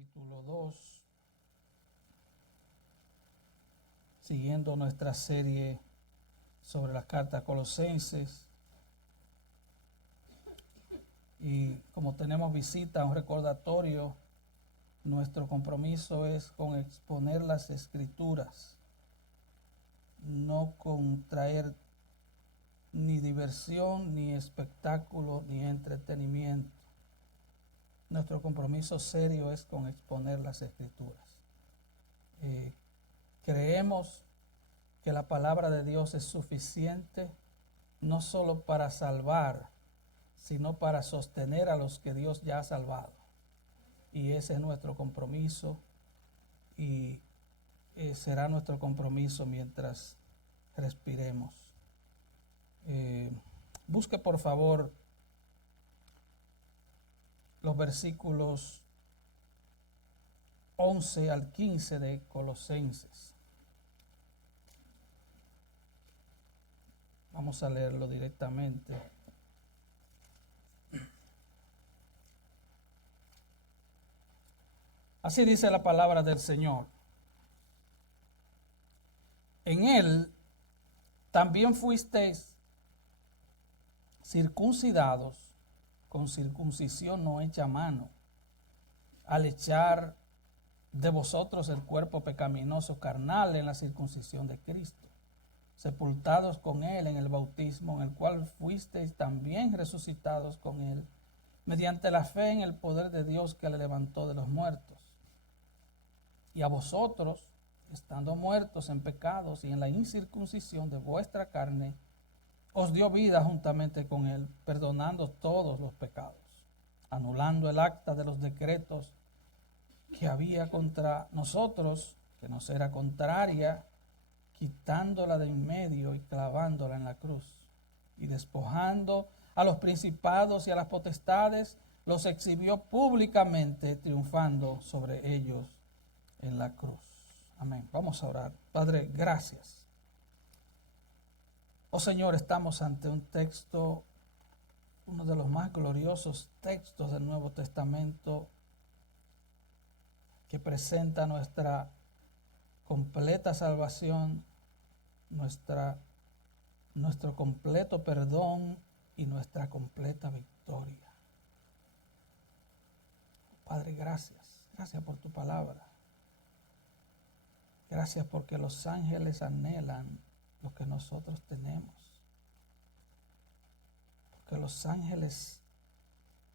capítulo 2, siguiendo nuestra serie sobre la carta a Colosenses. Y como tenemos visita, un recordatorio, nuestro compromiso es con exponer las escrituras, no con traer ni diversión, ni espectáculo, ni entretenimiento. Nuestro compromiso serio es con exponer las escrituras. Creemos que la palabra de Dios es suficiente no solo para salvar, sino para sostener a los que Dios ya ha salvado. Y ese es nuestro compromiso y será nuestro compromiso mientras respiremos. Busque por favor los versículos 11 al 15 de Colosenses. Vamos a leerlo directamente. Así dice la palabra del Señor. En él también fuisteis circuncidados con circuncisión no hecha a mano, al echar de vosotros el cuerpo pecaminoso carnal en la circuncisión de Cristo, sepultados con él en el bautismo, en el cual fuisteis también resucitados con él, mediante la fe en el poder de Dios que le levantó de los muertos. Y a vosotros, estando muertos en pecados y en la incircuncisión de vuestra carne, os dio vida juntamente con él, perdonando todos los pecados, anulando el acta de los decretos que había contra nosotros, que nos era contraria, quitándola de en medio y clavándola en la cruz, y despojando a los principados y a las potestades, los exhibió públicamente, triunfando sobre ellos en la cruz. Amén. Vamos a orar. Padre, gracias. Oh Señor, estamos ante un texto, uno de los más gloriosos textos del Nuevo Testamento, que presenta nuestra completa salvación, nuestro completo perdón y nuestra completa victoria. Padre, gracias. Gracias por tu palabra. Gracias porque los ángeles anhelan lo que nosotros tenemos. Porque los ángeles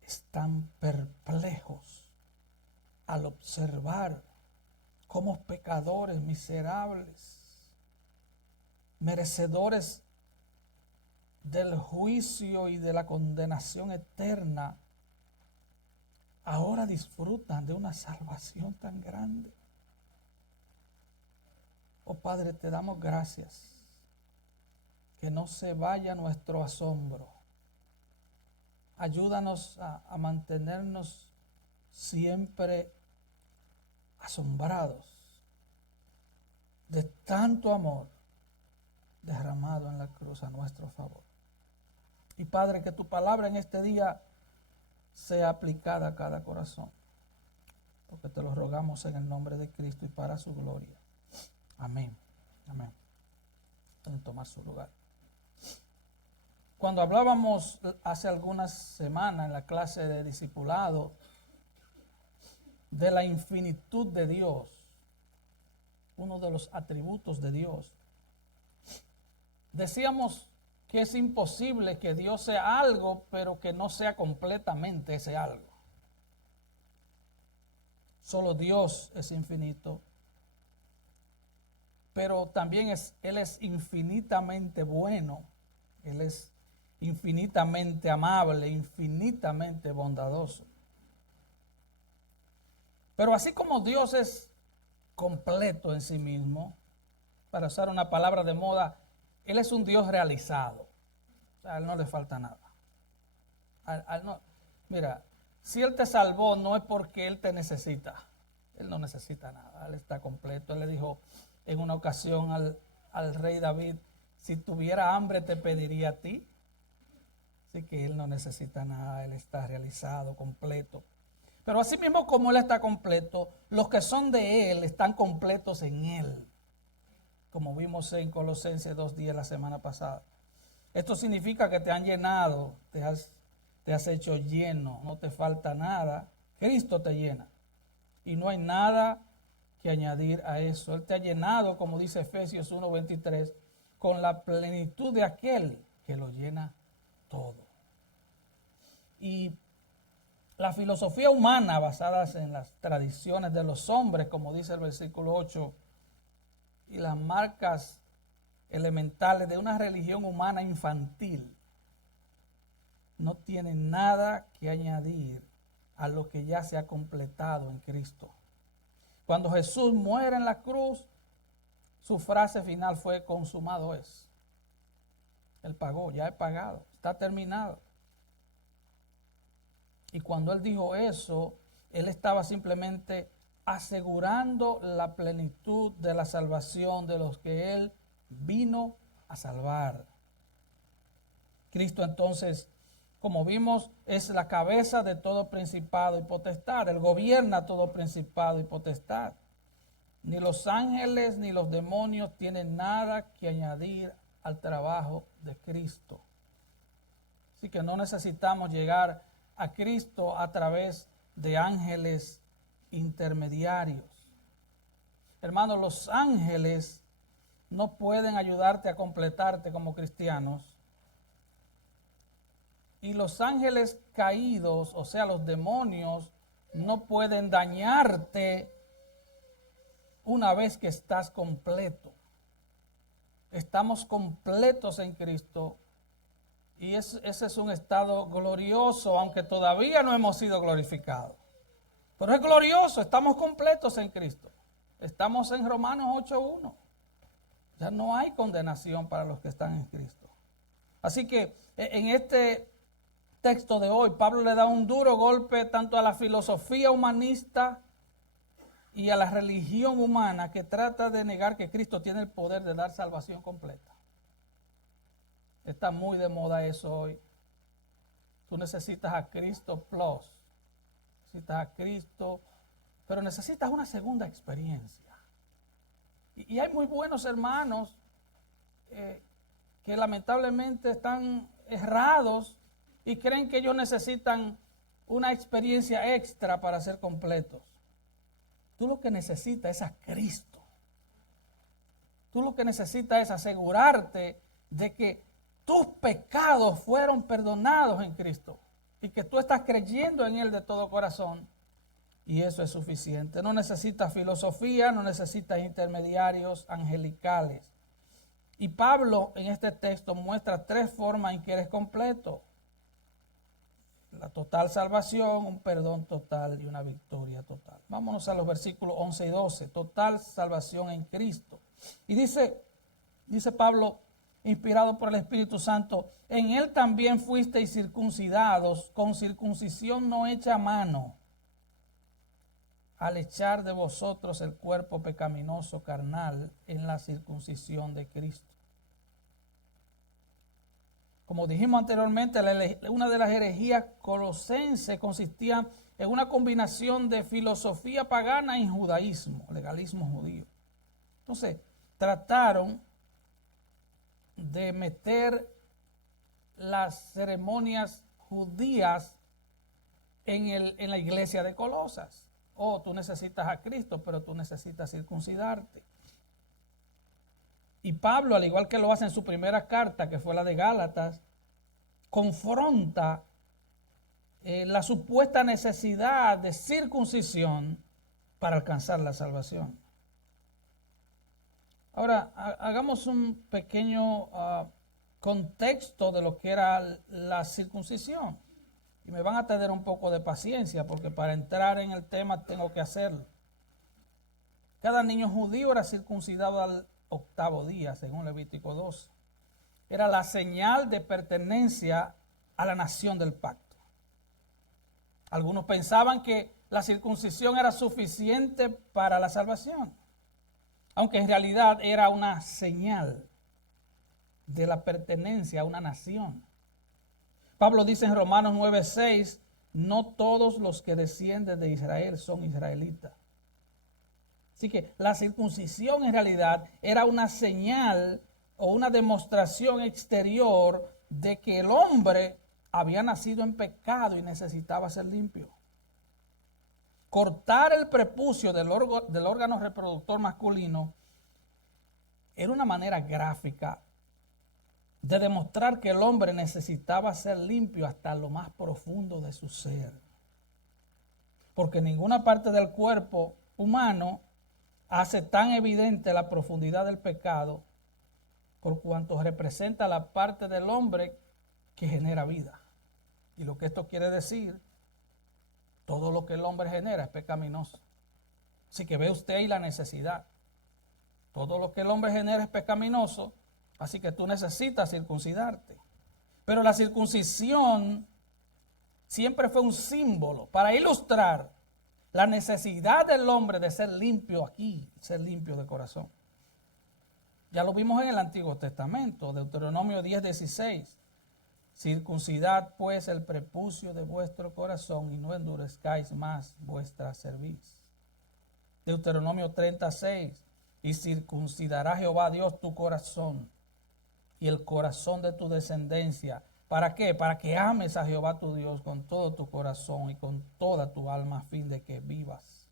están perplejos al observar cómo pecadores miserables, merecedores del juicio y de la condenación eterna, ahora disfrutan de una salvación tan grande. Oh Padre, te damos gracias. Que no se vaya nuestro asombro. Ayúdanos a mantenernos siempre asombrados de tanto amor derramado en la cruz a nuestro favor. Y Padre, que tu palabra en este día sea aplicada a cada corazón, porque te lo rogamos en el nombre de Cristo y para su gloria. Amén. Amén. Pueden tomar su lugar. Cuando hablábamos hace algunas semanas en la clase de discipulado de la infinitud de Dios, uno de los atributos de Dios, decíamos que es imposible que Dios sea algo, pero que no sea completamente ese algo. Solo Dios es infinito, pero también Él es infinitamente bueno, Él es infinitamente amable, infinitamente bondadoso. Pero así como Dios es completo en sí mismo, para usar una palabra de moda, Él es un Dios realizado. O sea, a Él no le falta nada. Mira, si Él te salvó no es porque Él te necesita. Él no necesita nada, Él está completo. Él le dijo en una ocasión al rey David, si tuviera hambre te pediría a ti. Así que Él no necesita nada, Él está realizado, completo. Pero así mismo como Él está completo, los que son de Él están completos en Él. Como vimos en Colosenses 2:10 la semana pasada. Esto significa que te han llenado, te has hecho lleno, no te falta nada. Cristo te llena. Y no hay nada que añadir a eso. Él te ha llenado, como dice Efesios 1:23, con la plenitud de aquel que lo llena todo. Y la filosofía humana, basada en las tradiciones de los hombres, como dice el versículo 8, y las marcas elementales de una religión humana infantil, no tienen nada que añadir a lo que ya se ha completado en Cristo. Cuando Jesús muere en la cruz, su frase final fue: consumado es. Él pagó, ya he pagado, está terminado. Y cuando Él dijo eso, Él estaba simplemente asegurando la plenitud de la salvación de los que Él vino a salvar. Cristo entonces, como vimos, es la cabeza de todo principado y potestad. Él gobierna todo principado y potestad. Ni los ángeles ni los demonios tienen nada que añadir al trabajo de Cristo. Así que no necesitamos llegar a Cristo a través de ángeles intermediarios. Hermanos, los ángeles no pueden ayudarte a completarte como cristianos. Y los ángeles caídos, o sea, los demonios, no pueden dañarte una vez que estás completo. Estamos completos en Cristo. Y ese es un estado glorioso, aunque todavía no hemos sido glorificados. Pero es glorioso, estamos completos en Cristo. Estamos en Romanos 8:1. Ya no hay condenación para los que están en Cristo. Así que en este texto de hoy, Pablo le da un duro golpe tanto a la filosofía humanista y a la religión humana que trata de negar que Cristo tiene el poder de dar salvación completa. Está muy de moda eso hoy. Tú necesitas a Cristo plus. Necesitas a Cristo, pero necesitas una segunda experiencia. Y hay muy buenos hermanos que lamentablemente están errados y creen que ellos necesitan una experiencia extra para ser completos. Tú lo que necesitas es a Cristo. Tú lo que necesitas es asegurarte de que tus pecados fueron perdonados en Cristo y que tú estás creyendo en Él de todo corazón, y eso es suficiente. No necesitas filosofía, no necesitas intermediarios angelicales. Y Pablo en este texto muestra tres formas en que eres completo: la total salvación, un perdón total y una victoria total. Vámonos a los versículos 11 y 12. Total salvación en Cristo. Y dice Pablo, inspirado por el Espíritu Santo: en Él también fuisteis circuncidados con circuncisión no hecha a mano, al echar de vosotros el cuerpo pecaminoso carnal en la circuncisión de Cristo. Como dijimos anteriormente, una de las herejías colosenses consistía en una combinación de filosofía pagana y judaísmo, legalismo judío. Entonces, trataron de meter las ceremonias judías en la iglesia de Colosas. Oh, tú necesitas a Cristo, pero tú necesitas circuncidarte. Y Pablo, al igual que lo hace en su primera carta, que fue la de Gálatas, confronta la supuesta necesidad de circuncisión para alcanzar la salvación. Ahora, hagamos un pequeño contexto de lo que era la circuncisión. Y me van a tener un poco de paciencia, porque para entrar en el tema tengo que hacerlo. Cada niño judío era circuncidado al 8º día, según Levítico 12. Era la señal de pertenencia a la nación del pacto. Algunos pensaban que la circuncisión era suficiente para la salvación, aunque en realidad era una señal de la pertenencia a una nación. Pablo dice en Romanos 9:6, no todos los que descienden de Israel son israelitas. Así que la circuncisión en realidad era una señal o una demostración exterior de que el hombre había nacido en pecado y necesitaba ser limpio. Cortar el prepucio del órgano reproductor masculino era una manera gráfica de demostrar que el hombre necesitaba ser limpio hasta lo más profundo de su ser. Porque ninguna parte del cuerpo humano hace tan evidente la profundidad del pecado por cuanto representa la parte del hombre que genera vida. Y lo que esto quiere decir, todo lo que el hombre genera es pecaminoso. Así que ve usted ahí la necesidad. Todo lo que el hombre genera es pecaminoso, así que tú necesitas circuncidarte. Pero la circuncisión siempre fue un símbolo para ilustrar la necesidad del hombre de ser limpio aquí, ser limpio de corazón. Ya lo vimos en el Antiguo Testamento, Deuteronomio 10:16. Circuncidad pues el prepucio de vuestro corazón y no endurezcáis más vuestra cerviz. Deuteronomio 36. Y circuncidará Jehová Dios tu corazón y el corazón de tu descendencia. ¿Para qué? Para que ames a Jehová tu Dios con todo tu corazón y con toda tu alma a fin de que vivas.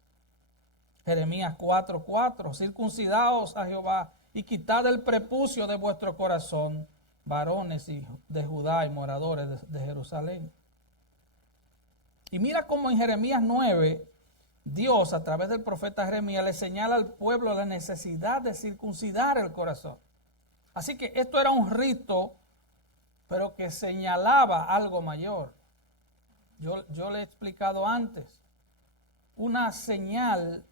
Jeremías 4:4. Circuncidaos a Jehová y quitad el prepucio de vuestro corazón, varones de Judá y moradores de Jerusalén. Y mira cómo en Jeremías 9, Dios a través del profeta Jeremías le señala al pueblo la necesidad de circuncidar el corazón. Así que esto era un rito, pero que señalaba algo mayor. Yo le he explicado antes, una señal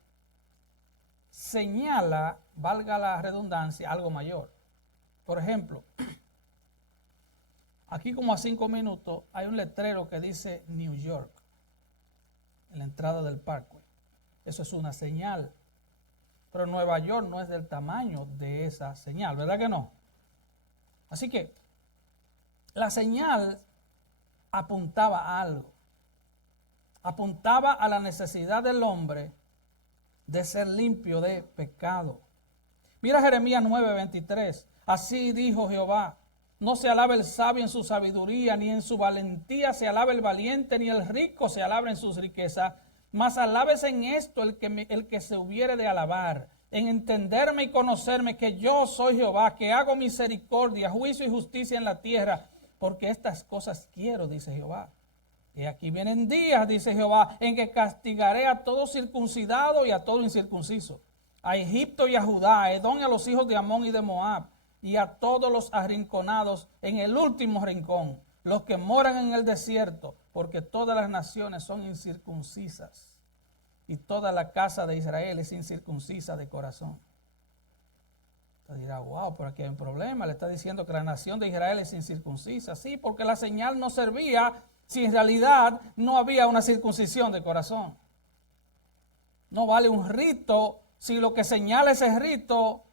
señala, valga la redundancia, algo mayor. Por ejemplo, aquí como a 5 minutos hay un letrero que dice New York en la entrada del Parkway. Eso es una señal. Pero Nueva York no es del tamaño de esa señal, ¿verdad que no? Así que la señal apuntaba a algo. Apuntaba a la necesidad del hombre de ser limpio de pecado. Mira Jeremías 9:23. Así dijo Jehová: no se alabe el sabio en su sabiduría, ni en su valentía se alabe el valiente, ni el rico se alabe en sus riquezas. Mas alabes en esto el que se hubiere de alabar, en entenderme y conocerme que yo soy Jehová, que hago misericordia, juicio y justicia en la tierra, porque estas cosas quiero, dice Jehová. Y aquí vienen días, dice Jehová, en que castigaré a todo circuncidado y a todo incircunciso, a Egipto y a Judá, a Edom y a los hijos de Amón y de Moab, y a todos los arrinconados en el último rincón, los que moran en el desierto, porque todas las naciones son incircuncisas y toda la casa de Israel es incircuncisa de corazón. Usted dirá, wow, pero aquí hay un problema. Le está diciendo que la nación de Israel es incircuncisa. Sí, porque la señal no servía si en realidad no había una circuncisión de corazón. No vale un rito si lo que señala ese rito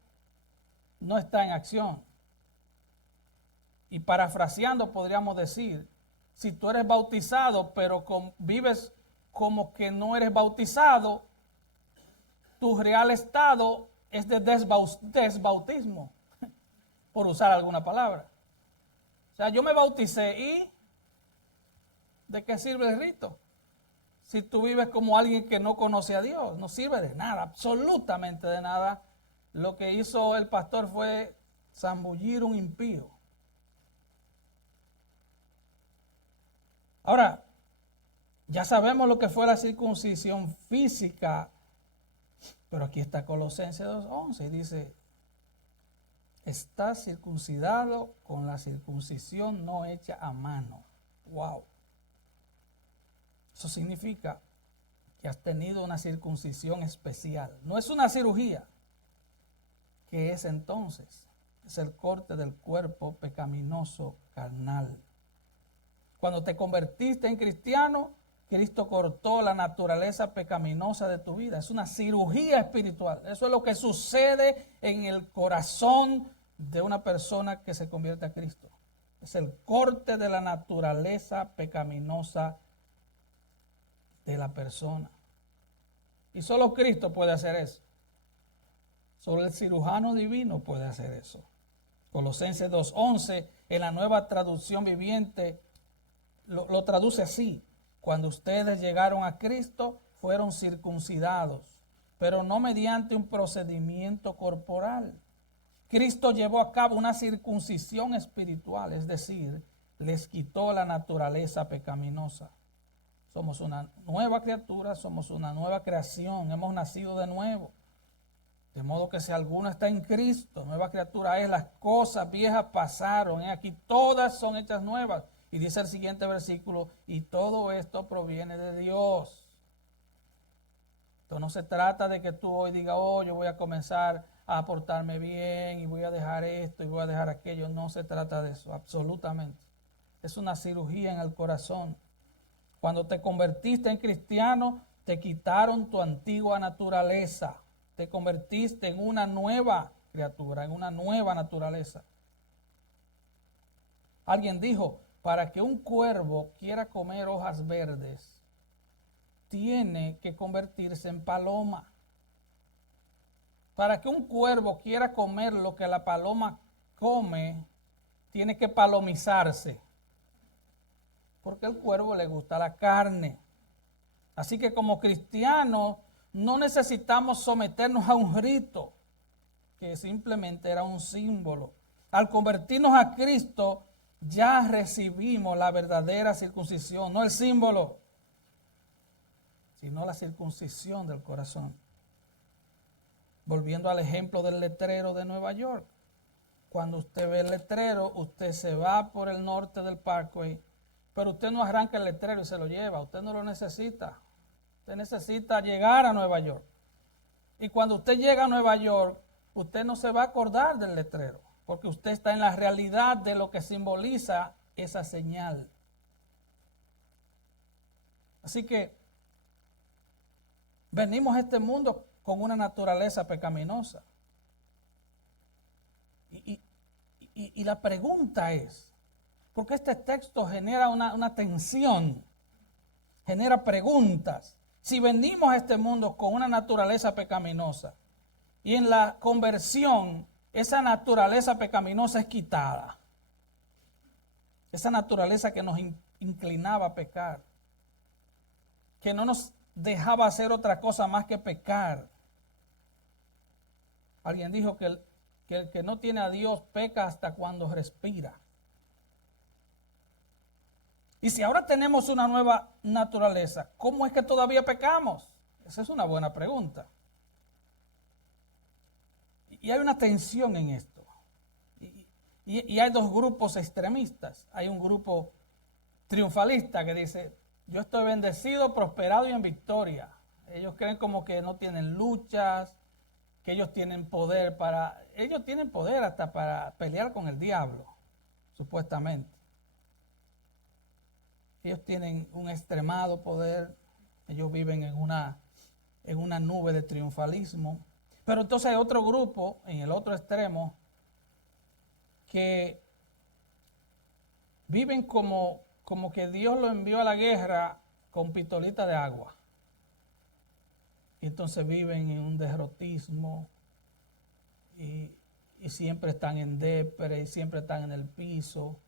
no está en acción. Y parafraseando podríamos decir, si tú eres bautizado pero vives como que no eres bautizado, tu real estado es de desbautismo, por usar alguna palabra. O sea, yo me bauticé y ¿de qué sirve el rito? Si tú vives como alguien que no conoce a Dios, no sirve de nada, absolutamente de nada. Lo que hizo el pastor fue zambullir un impío. Ahora, ya sabemos lo que fue la circuncisión física, pero aquí está Colosenses 2:11 y dice, está circuncidado con la circuncisión no hecha a mano. Wow. Eso significa que has tenido una circuncisión especial. No es una cirugía. ¿Qué es entonces? Es el corte del cuerpo pecaminoso carnal. Cuando te convertiste en cristiano, Cristo cortó la naturaleza pecaminosa de tu vida. Es una cirugía espiritual. Eso es lo que sucede en el corazón de una persona que se convierte a Cristo. Es el corte de la naturaleza pecaminosa de la persona. Y solo Cristo puede hacer eso. Solo el cirujano divino puede hacer eso. Colosenses 2:11, en la Nueva Traducción Viviente, lo traduce así: cuando ustedes llegaron a Cristo, fueron circuncidados, pero no mediante un procedimiento corporal. Cristo llevó a cabo una circuncisión espiritual, es decir, les quitó la naturaleza pecaminosa. Somos una nueva criatura, somos una nueva creación, hemos nacido de nuevo. De modo que si alguno está en Cristo, nueva criatura es, las cosas viejas pasaron, aquí todas son hechas nuevas. Y dice el siguiente versículo, y todo esto proviene de Dios. Entonces no se trata de que tú hoy digas, oh, yo voy a comenzar a portarme bien y voy a dejar esto y voy a dejar aquello. No se trata de eso, absolutamente. Es una cirugía en el corazón. Cuando te convertiste en cristiano, te quitaron tu antigua naturaleza. Te convertiste en una nueva criatura, en una nueva naturaleza. Alguien dijo, para que un cuervo quiera comer hojas verdes, tiene que convertirse en paloma. Para que un cuervo quiera comer lo que la paloma come, tiene que palomizarse. Porque al cuervo le gusta la carne. Así que como cristianos no necesitamos someternos a un rito, que simplemente era un símbolo. Al convertirnos a Cristo, ya recibimos la verdadera circuncisión, no el símbolo, sino la circuncisión del corazón. Volviendo al ejemplo del letrero de Nueva York. Cuando usted ve el letrero, usted se va por el norte del Parkway, pero usted no arranca el letrero y se lo lleva, usted no lo necesita. Usted necesita llegar a Nueva York. Y cuando usted llega a Nueva York, usted no se va a acordar del letrero, porque usted está en la realidad de lo que simboliza esa señal. Así que venimos a este mundo con una naturaleza pecaminosa. Y la pregunta es, porque este texto genera una tensión, genera preguntas. Si venimos a este mundo con una naturaleza pecaminosa y en la conversión esa naturaleza pecaminosa es quitada, esa naturaleza que nos inclinaba a pecar, que no nos dejaba hacer otra cosa más que pecar. Alguien dijo que el que no tiene a Dios peca hasta cuando respira. Y si ahora tenemos una nueva naturaleza, ¿cómo es que todavía pecamos? Esa es una buena pregunta. Y hay una tensión en esto. Y hay dos grupos extremistas. Hay un grupo triunfalista que dice, yo estoy bendecido, prosperado y en victoria. Ellos creen como que no tienen luchas, que ellos tienen poder hasta para pelear con el diablo, supuestamente. Ellos tienen un extremado poder, ellos viven en una nube de triunfalismo. Pero entonces hay otro grupo, en el otro extremo, que viven como que Dios lo envió a la guerra con pistolita de agua. Y entonces viven en un derrotismo y siempre están en depre y siempre están en el piso.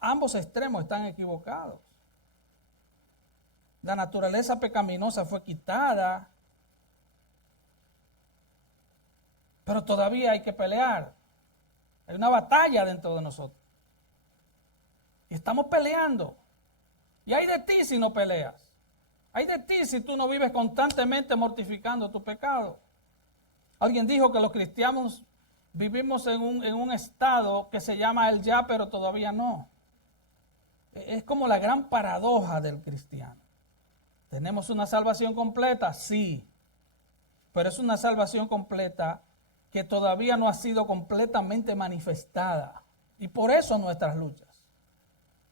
Ambos extremos están equivocados. La naturaleza pecaminosa fue quitada, pero todavía hay que pelear. Hay una batalla dentro de nosotros. Y estamos peleando. Y hay de ti si no peleas. Hay de ti si tú no vives constantemente mortificando tu pecado. Alguien dijo que los cristianos vivimos en un estado que se llama el ya, pero todavía no. Es como la gran paradoja del cristiano. ¿Tenemos una salvación completa? Sí. Pero es una salvación completa que todavía no ha sido completamente manifestada. Y por eso nuestras luchas.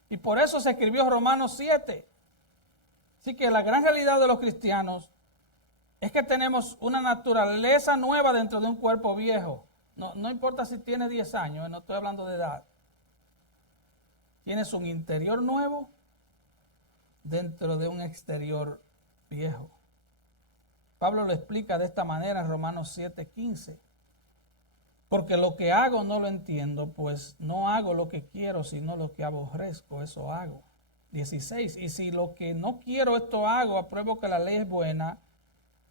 Y por eso se escribió Romanos 7. Así que la gran realidad de los cristianos es que tenemos una naturaleza nueva dentro de un cuerpo viejo. No importa si tiene 10 años, no estoy hablando de edad. Tienes un interior nuevo, dentro de un exterior viejo. Pablo lo explica de esta manera en Romanos 7:15. Porque lo que hago no lo entiendo, pues no hago lo que quiero, sino lo que aborrezco, eso hago. 16. Y si lo que no quiero esto hago, apruebo que la ley es buena,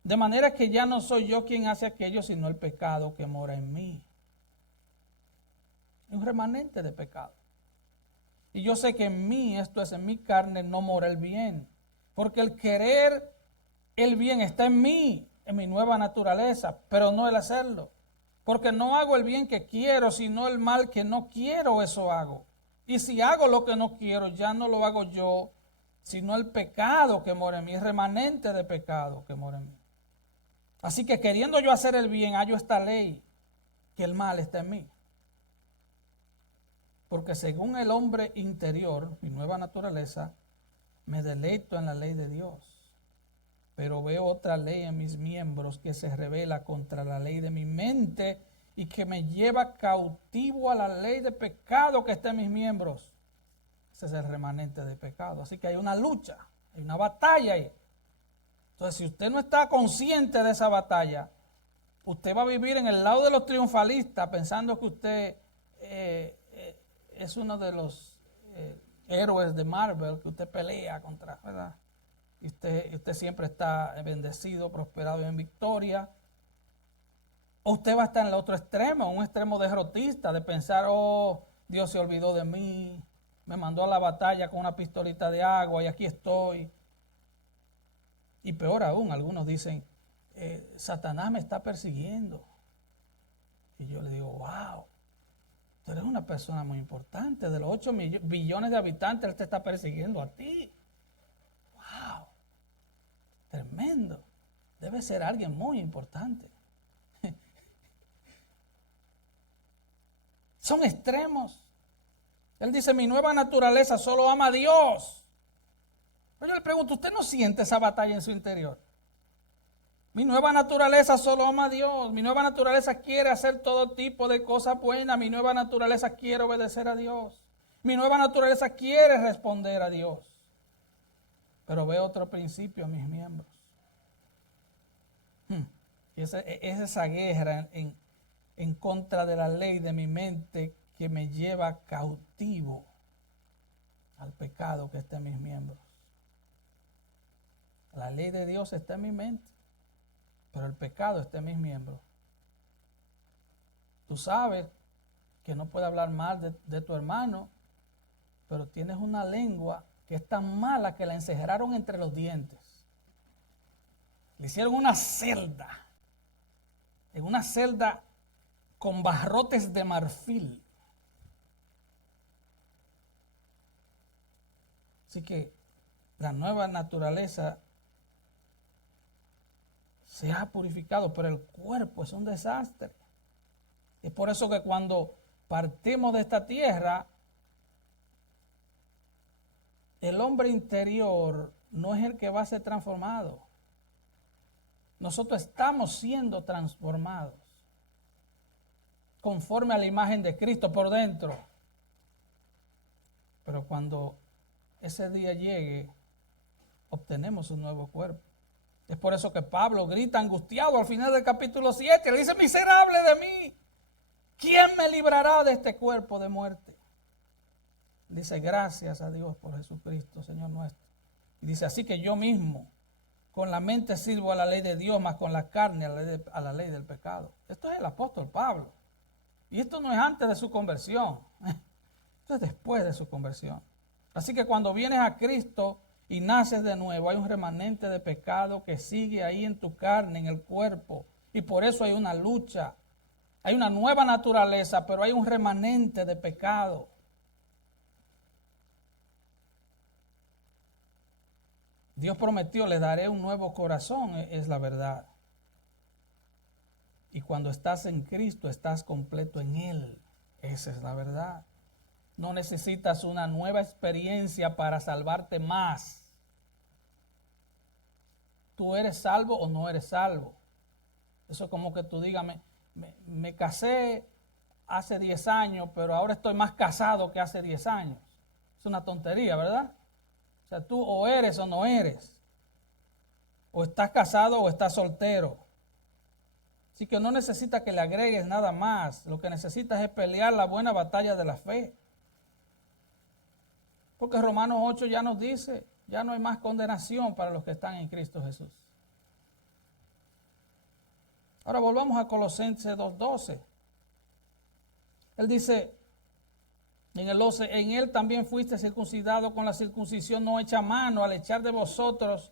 de manera que ya no soy yo quien hace aquello, sino el pecado que mora en mí. Un remanente de pecado. Y yo sé que en mí, esto es, en mi carne, no mora el bien. Porque el querer el bien está en mí, en mi nueva naturaleza, pero no el hacerlo. Porque no hago el bien que quiero, sino el mal que no quiero, eso hago. Y si hago lo que no quiero, ya no lo hago yo, sino el pecado que mora en mí, el remanente de pecado que mora en mí. Así que queriendo yo hacer el bien, hallo esta ley, que el mal está en mí. Porque según el hombre interior, mi nueva naturaleza, me deleito en la ley de Dios. Pero veo otra ley en mis miembros que se revela contra la ley de mi mente y que me lleva cautivo a la ley de pecado que está en mis miembros. Ese es el remanente de pecado. Así que hay una lucha, hay una batalla ahí. Entonces, si usted no está consciente de esa batalla, usted va a vivir en el lado de los triunfalistas pensando que usted es uno de los héroes de Marvel, que usted pelea contra, ¿verdad? Y usted siempre está bendecido, prosperado y en victoria. O usted va a estar en el otro extremo, un extremo derrotista, de pensar, oh, Dios se olvidó de mí, me mandó a la batalla con una pistolita de agua y aquí estoy. Y peor aún, algunos dicen, Satanás me está persiguiendo. Y yo le digo, wow, tú eres una persona muy importante. De los 8 billones de habitantes, él te está persiguiendo a ti. Wow, tremendo. Debe ser alguien muy importante. Son extremos. Él dice, mi nueva naturaleza solo ama a Dios. Pero yo le pregunto, ¿usted no siente esa batalla en su interior? Mi nueva naturaleza solo ama a Dios. Mi nueva naturaleza quiere hacer todo tipo de cosas buenas. Mi nueva naturaleza quiere obedecer a Dios. Mi nueva naturaleza quiere responder a Dios. Pero veo otro principio en mis miembros. Es esa guerra en contra de la ley de mi mente que me lleva cautivo al pecado que está en mis miembros. La ley de Dios está en mi mente, pero el pecado está en mis miembros. Tú sabes que no puedes hablar mal de tu hermano, pero tienes una lengua que es tan mala que la encerraron entre los dientes. Le hicieron una celda, en una celda con barrotes de marfil. Así que la nueva naturaleza se ha purificado, pero el cuerpo es un desastre. Es por eso que cuando partimos de esta tierra, el hombre interior no es el que va a ser transformado. Nosotros estamos siendo transformados conforme a la imagen de Cristo por dentro. Pero cuando ese día llegue, obtenemos un nuevo cuerpo. Es por eso que Pablo grita angustiado al final del capítulo 7. Le dice, miserable de mí, ¿quién me librará de este cuerpo de muerte? Dice, gracias a Dios por Jesucristo, Señor nuestro. Y dice, así que yo mismo, con la mente sirvo a la ley de Dios, más con la carne a la ley del pecado. Esto es el apóstol Pablo. Y esto no es antes de su conversión. Esto es después de su conversión. Así que cuando vienes a Cristo y naces de nuevo, hay un remanente de pecado que sigue ahí en tu carne, en el cuerpo. Y por eso hay una lucha. Hay una nueva naturaleza, pero hay un remanente de pecado. Dios prometió, le daré un nuevo corazón, es la verdad. Y cuando estás en Cristo, estás completo en Él. Esa es la verdad. No necesitas una nueva experiencia para salvarte más. ¿Tú eres salvo o no eres salvo? Eso es como que tú digas, me casé hace 10 años, pero ahora estoy más casado que hace 10 años. Es una tontería, ¿verdad? O sea, tú o eres o no eres. O estás casado o estás soltero. Así que no necesitas que le agregues nada más. Lo que necesitas es pelear la buena batalla de la fe. Porque Romanos 8 ya nos dice, ya no hay más condenación para los que están en Cristo Jesús. Ahora volvamos a Colosenses 2:12. Él dice en el 12, en él también fuiste circuncidado con la circuncisión no hecha a mano, al echar de vosotros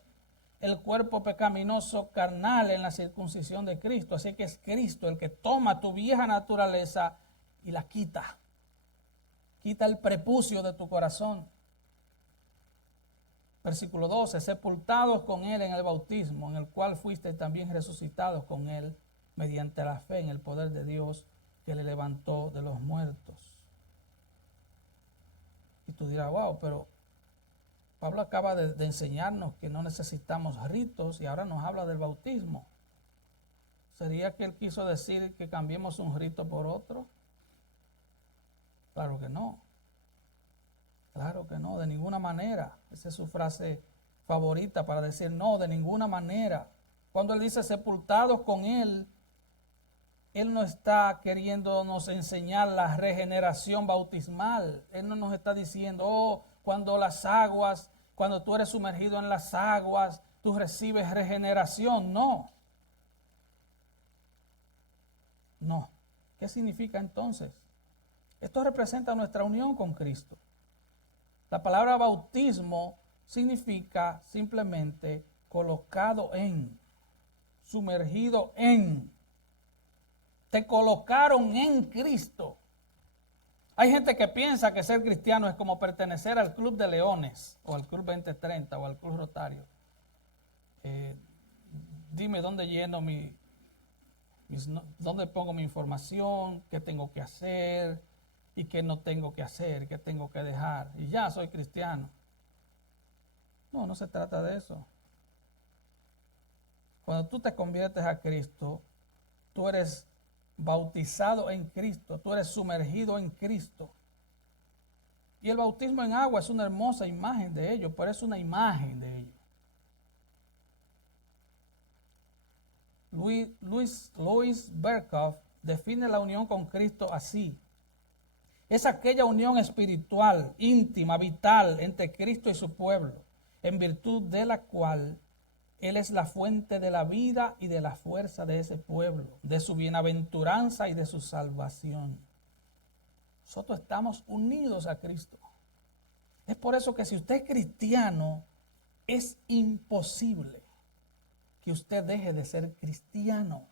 el cuerpo pecaminoso carnal en la circuncisión de Cristo. Así que es Cristo el que toma tu vieja naturaleza y la quita. Quita el prepucio de tu corazón. Versículo 12, sepultados con él en el bautismo, en el cual fuiste también resucitados con él mediante la fe en el poder de Dios que le levantó de los muertos. Y tú dirás, wow, pero Pablo acaba de enseñarnos que no necesitamos ritos y ahora nos habla del bautismo. ¿Sería que él quiso decir que cambiemos un rito por otro? Claro que no. Claro que no, de ninguna manera. Esa es su frase favorita para decir no, de ninguna manera. Cuando él dice sepultados con él no está queriéndonos enseñar la regeneración bautismal. Él no nos está diciendo, oh, cuando tú eres sumergido en las aguas, tú recibes regeneración. No. No. ¿Qué significa entonces? Esto representa nuestra unión con Cristo. La palabra bautismo significa simplemente colocado en, sumergido en. Te colocaron en Cristo. Hay gente que piensa que ser cristiano es como pertenecer al Club de Leones, o al Club 2030, o al Club Rotario. Dime dónde lleno dónde pongo mi información, qué tengo que hacer, y qué no tengo que hacer, qué tengo que dejar. Y ya soy cristiano. No, no se trata de eso. Cuando tú te conviertes a Cristo, tú eres bautizado en Cristo, tú eres sumergido en Cristo. Y el bautismo en agua es una hermosa imagen de ello, pero es una imagen de ello. Louis Berkhoff define la unión con Cristo así. Es aquella unión espiritual, íntima, vital entre Cristo y su pueblo, en virtud de la cual Él es la fuente de la vida y de la fuerza de ese pueblo, de su bienaventuranza y de su salvación. Nosotros estamos unidos a Cristo. Es por eso que si usted es cristiano, es imposible que usted deje de ser cristiano.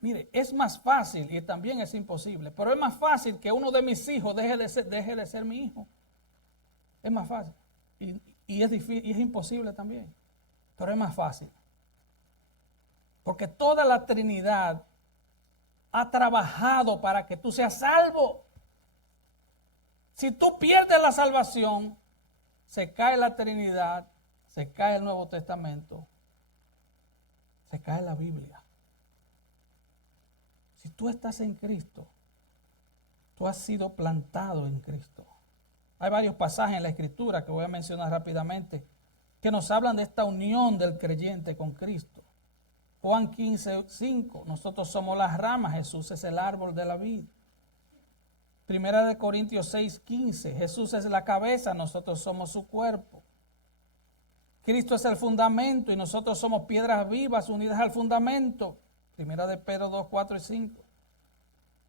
Mire, es más fácil, y también es imposible, pero es más fácil que uno de mis hijos deje de ser mi hijo. Es más fácil. Y es difícil, y es imposible también. Pero es más fácil. Porque toda la Trinidad ha trabajado para que tú seas salvo. Si tú pierdes la salvación, se cae la Trinidad, se cae el Nuevo Testamento, se cae la Biblia. Si tú estás en Cristo, tú has sido plantado en Cristo. Hay varios pasajes en la Escritura que voy a mencionar rápidamente que nos hablan de esta unión del creyente con Cristo. Juan 15:5, nosotros somos las ramas, Jesús es el árbol de la vid. Primera de Corintios 6:15, Jesús es la cabeza, nosotros somos su cuerpo. Cristo es el fundamento y nosotros somos piedras vivas unidas al fundamento. Primera de Pedro 2:4 y 5.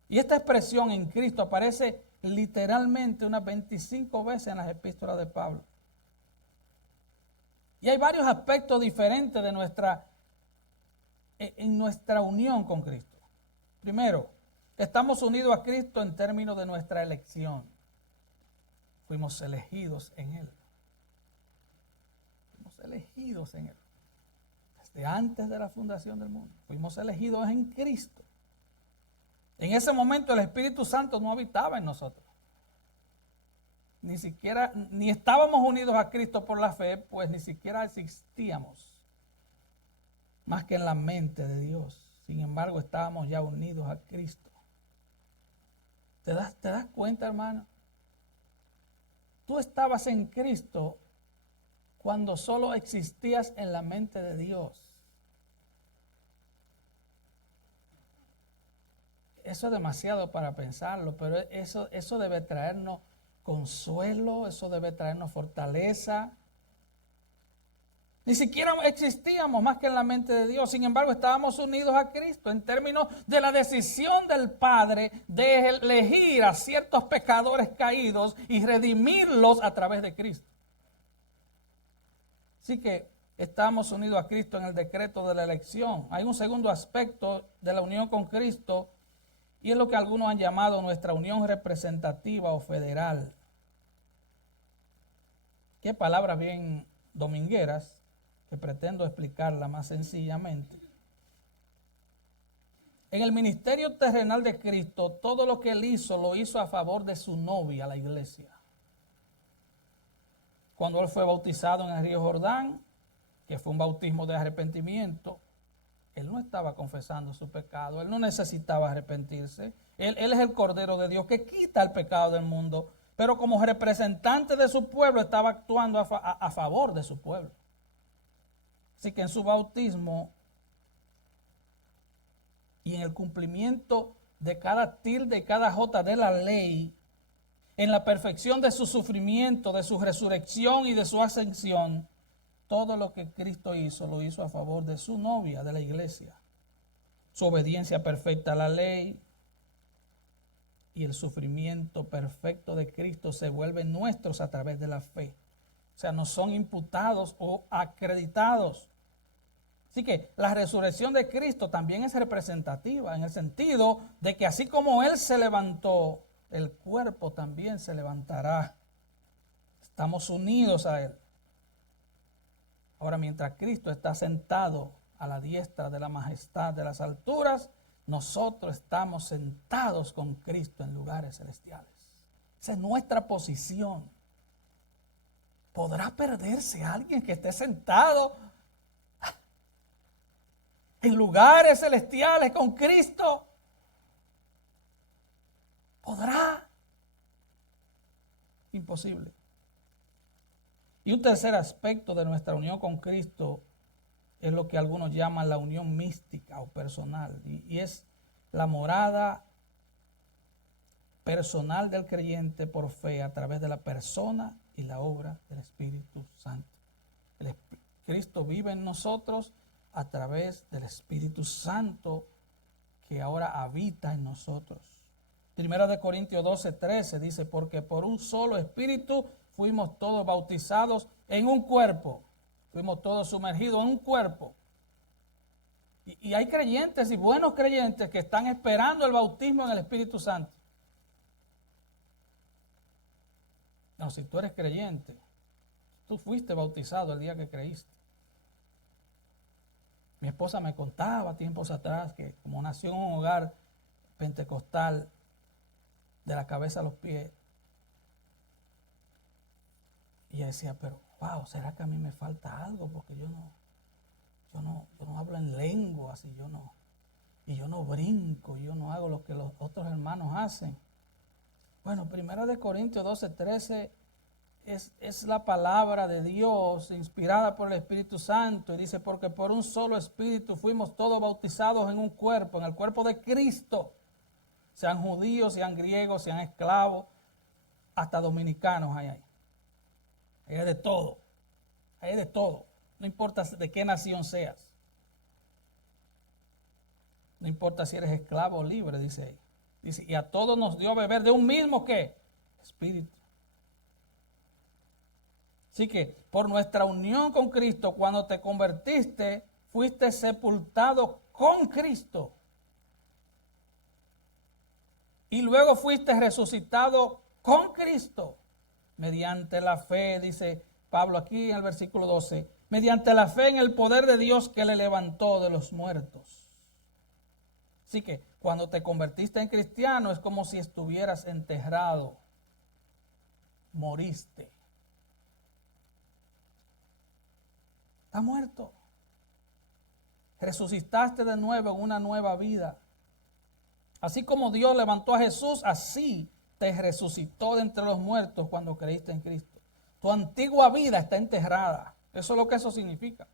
Y esta expresión en Cristo aparece literalmente unas 25 veces en las epístolas de Pablo. Y hay varios aspectos diferentes de en nuestra unión con Cristo. Primero, estamos unidos a Cristo en términos de nuestra elección. Fuimos elegidos en Él. Fuimos elegidos en Él. Desde antes de la fundación del mundo. Fuimos elegidos en Cristo. En ese momento el Espíritu Santo no habitaba en nosotros. Ni estábamos unidos a Cristo por la fe, pues ni siquiera existíamos. Más que en la mente de Dios. Sin embargo, estábamos ya unidos a Cristo. ¿Te das cuenta, hermano? Tú estabas en Cristo cuando solo existías en la mente de Dios. Eso es demasiado para pensarlo, pero eso debe traernos consuelo, eso debe traernos fortaleza. Ni siquiera existíamos más que en la mente de Dios. Sin embargo, estábamos unidos a Cristo en términos de la decisión del Padre de elegir a ciertos pecadores caídos y redimirlos a través de Cristo. Así que estamos unidos a Cristo en el decreto de la elección. Hay un segundo aspecto de la unión con Cristo y es lo que algunos han llamado nuestra unión representativa o federal. Qué palabras bien domingueras, que pretendo explicarla más sencillamente. En el ministerio terrenal de Cristo, todo lo que Él hizo, lo hizo a favor de su novia, la iglesia. Cuando Él fue bautizado en el río Jordán, que fue un bautismo de arrepentimiento, Él no estaba confesando su pecado, Él no necesitaba arrepentirse. Él es el Cordero de Dios que quita el pecado del mundo, pero como representante de su pueblo estaba actuando a favor de su pueblo. Así que en su bautismo y en el cumplimiento de cada tilde y cada jota de la ley, en la perfección de su sufrimiento, de su resurrección y de su ascensión, todo lo que Cristo hizo, lo hizo a favor de su novia, de la iglesia. Su obediencia perfecta a la ley y el sufrimiento perfecto de Cristo se vuelven nuestros a través de la fe. O sea, no son imputados o acreditados. Así que la resurrección de Cristo también es representativa en el sentido de que así como Él se levantó, el cuerpo también se levantará. Estamos unidos a Él. Ahora, mientras Cristo está sentado a la diestra de la majestad de las alturas, nosotros estamos sentados con Cristo en lugares celestiales. Esa es nuestra posición. ¿Podrá perderse alguien que esté sentado en lugares celestiales con Cristo? ¿Podrá? Imposible. Y un tercer aspecto de nuestra unión con Cristo es lo que algunos llaman la unión mística o personal. Y es la morada personal del creyente por fe a través de la persona y la obra del Espíritu Santo. Cristo vive en nosotros a través del Espíritu Santo que ahora habita en nosotros. Primera de Corintios 12:13 dice, porque por un solo Espíritu fuimos todos bautizados en un cuerpo. Fuimos todos sumergidos en un cuerpo. Y hay creyentes y buenos creyentes que están esperando el bautismo en el Espíritu Santo. No, si tú eres creyente, tú fuiste bautizado el día que creíste. Mi esposa me contaba tiempos atrás que como nació en un hogar pentecostal, de la cabeza a los pies, y ella decía, pero wow, ¿será que a mí me falta algo? Porque yo no hablo en lenguas y yo no brinco, yo no hago lo que los otros hermanos hacen. Bueno, 1 Corintios 12:13 es la palabra de Dios inspirada por el Espíritu Santo y dice, porque por un solo Espíritu fuimos todos bautizados en un cuerpo, en el cuerpo de Cristo, sean judíos, sean griegos, sean esclavos, hasta dominicanos hay ahí. Hay de todo, hay de todo, no importa de qué nación seas, no importa si eres esclavo o libre, dice ahí. Dice, y a todos nos dio a beber de un mismo, ¿qué? Espíritu. Así que por nuestra unión con Cristo, cuando te convertiste, fuiste sepultado con Cristo. Y luego fuiste resucitado con Cristo. Mediante la fe, dice Pablo aquí en el versículo 12, mediante la fe en el poder de Dios que le levantó de los muertos. Así que cuando te convertiste en cristiano es como si estuvieras enterrado, moriste. Está muerto. Resucitaste de nuevo en una nueva vida. Así como Dios levantó a Jesús, así te resucitó de entre los muertos cuando creíste en Cristo. Tu antigua vida está enterrada. Eso es lo que eso significa.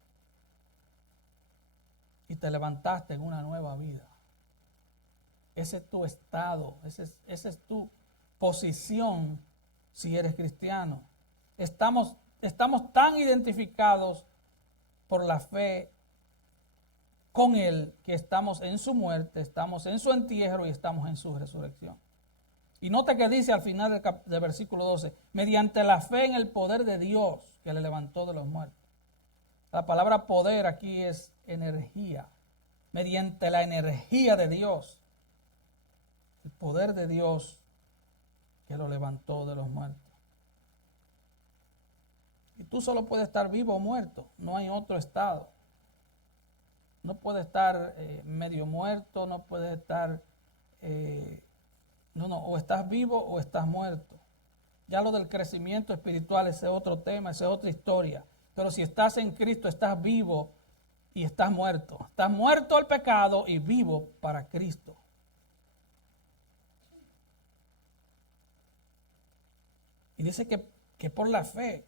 Y te levantaste en una nueva vida. Ese es tu estado, esa es tu posición si eres cristiano. Estamos tan identificados por la fe con Él que estamos en su muerte, estamos en su entierro y estamos en su resurrección. Y nota que dice al final del versículo 12, mediante la fe en el poder de Dios que le levantó de los muertos. La palabra poder aquí es energía. Mediante la energía de Dios, el poder de Dios que lo levantó de los muertos. Y tú solo puedes estar vivo o muerto, no hay otro estado. No puedes estar medio muerto, no puedes estar, o estás vivo o estás muerto. Ya lo del crecimiento espiritual, ese es otro tema, esa es otra historia. Pero si estás en Cristo, estás vivo y estás muerto. Estás muerto al pecado y vivo para Cristo. Y dice que por la fe,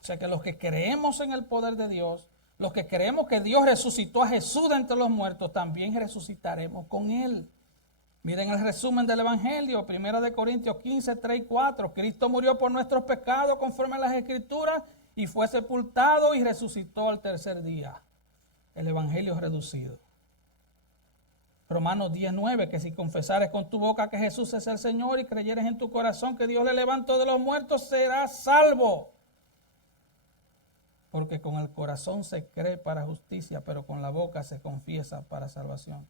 o sea que los que creemos en el poder de Dios, los que creemos que Dios resucitó a Jesús de entre los muertos, también resucitaremos con Él. Miren el resumen del Evangelio, 1 Corintios 15, 3 y 4. Cristo murió por nuestros pecados conforme a las Escrituras y fue sepultado y resucitó al tercer día. El Evangelio reducido. Romanos 10, 9, que si confesares con tu boca que Jesús es el Señor y creyeres en tu corazón que Dios le levantó de los muertos, serás salvo. Porque con el corazón se cree para justicia, pero con la boca se confiesa para salvación.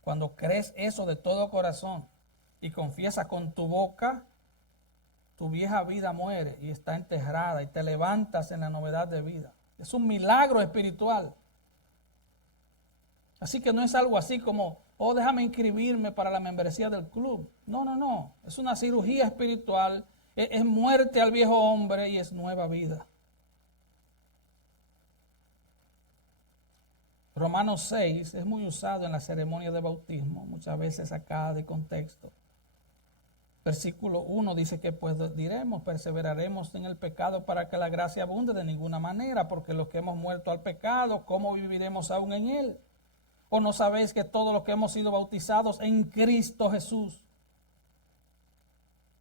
Cuando crees eso de todo corazón y confiesas con tu boca, tu vieja vida muere y está enterrada y te levantas en la novedad de vida. Es un milagro espiritual. Así que no es algo así como, déjame inscribirme para la membresía del club. No. Es una cirugía espiritual, es muerte al viejo hombre y es nueva vida. Romanos 6 es muy usado en la ceremonia de bautismo, muchas veces sacada de contexto. Versículo 1 dice que pues diremos, perseveraremos en el pecado para que la gracia abunde de ninguna manera, porque los que hemos muerto al pecado, ¿cómo viviremos aún en él? ¿O no sabéis que todos los que hemos sido bautizados en Cristo Jesús,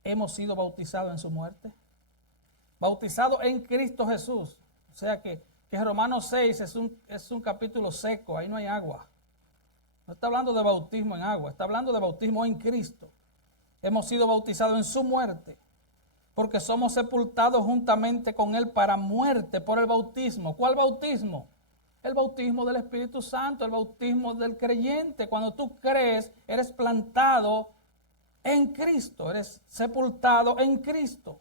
hemos sido bautizados en su muerte? Bautizados en Cristo Jesús. O sea que Romanos 6 es un capítulo seco, ahí no hay agua. No está hablando de bautismo en agua, está hablando de bautismo en Cristo. Hemos sido bautizados en su muerte, porque somos sepultados juntamente con Él para muerte por el bautismo. ¿Cuál bautismo? El bautismo del Espíritu Santo, el bautismo del creyente. Cuando tú crees, eres plantado en Cristo, eres sepultado en Cristo.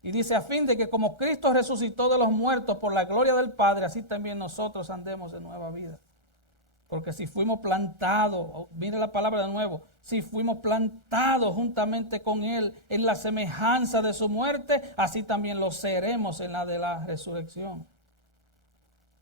Y dice, a fin de que como Cristo resucitó de los muertos por la gloria del Padre, así también nosotros andemos en nueva vida. Porque si fuimos plantados, mire la palabra de nuevo, si fuimos plantados juntamente con Él en la semejanza de su muerte, así también lo seremos en la de la resurrección.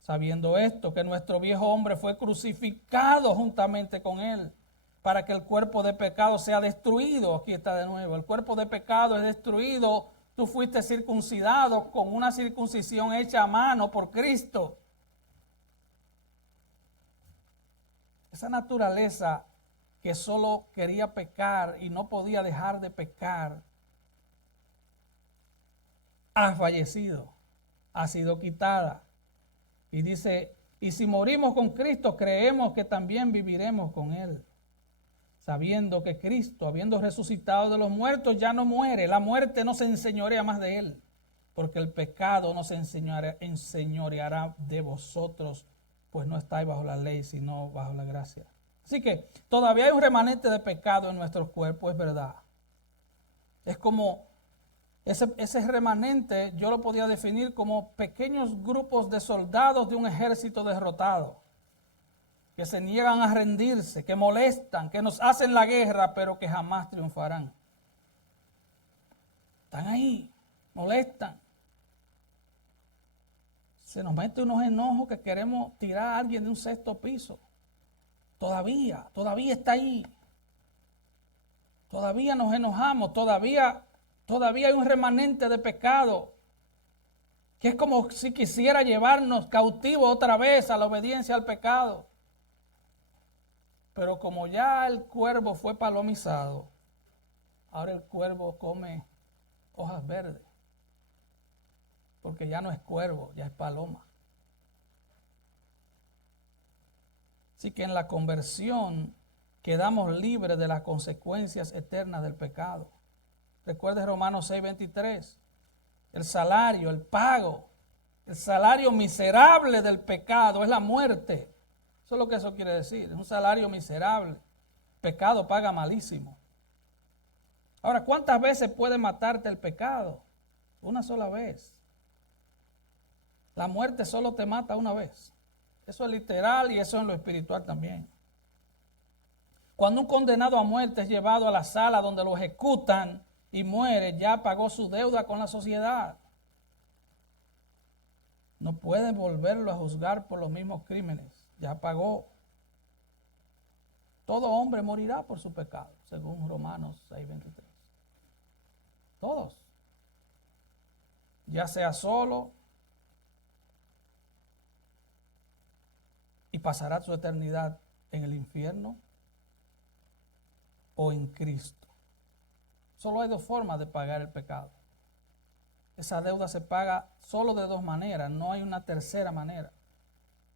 Sabiendo esto, que nuestro viejo hombre fue crucificado juntamente con Él, para que el cuerpo de pecado sea destruido. Aquí está de nuevo, el cuerpo de pecado es destruido. Tú fuiste circuncidado con una circuncisión hecha a mano por Cristo. Esa naturaleza que solo quería pecar y no podía dejar de pecar, ha fallecido, ha sido quitada. Y dice, y si morimos con Cristo, creemos que también viviremos con Él. Sabiendo que Cristo, habiendo resucitado de los muertos, ya no muere. La muerte no se enseñorea más de Él, porque el pecado no se enseñoreará de vosotros, pues no estáis bajo la ley, sino bajo la gracia. Así que todavía hay un remanente de pecado en nuestros cuerpos, es verdad. Es como ese remanente, yo lo podía definir como pequeños grupos de soldados de un ejército derrotado, que se niegan a rendirse, que molestan, que nos hacen la guerra, pero que jamás triunfarán. Están ahí, molestan. Se nos mete unos enojos que queremos tirar a alguien de un 6º piso. Todavía está ahí. Todavía nos enojamos, todavía hay un remanente de pecado que es como si quisiera llevarnos cautivo otra vez a la obediencia al pecado. Pero como ya el cuervo fue palomizado, ahora el cuervo come hojas verdes, porque ya no es cuervo, ya es paloma. Así que en la conversión quedamos libres de las consecuencias eternas del pecado. Recuerde Romanos 6:23. El salario, el pago, el salario miserable del pecado es la muerte. Eso es lo que eso quiere decir. Es un salario miserable. Pecado paga malísimo. Ahora, ¿cuántas veces puede matarte el pecado? Una sola vez. La muerte solo te mata una vez. Eso es literal y eso es en lo espiritual también. Cuando un condenado a muerte es llevado a la sala donde lo ejecutan y muere, ya pagó su deuda con la sociedad. No pueden volverlo a juzgar por los mismos crímenes. Ya pagó. Todo hombre morirá por su pecado, según Romanos 6:23. Todos. Ya sea solo y pasará su eternidad en el infierno o en Cristo. Solo hay dos formas de pagar el pecado. Esa deuda se paga solo de dos maneras, no hay una tercera manera.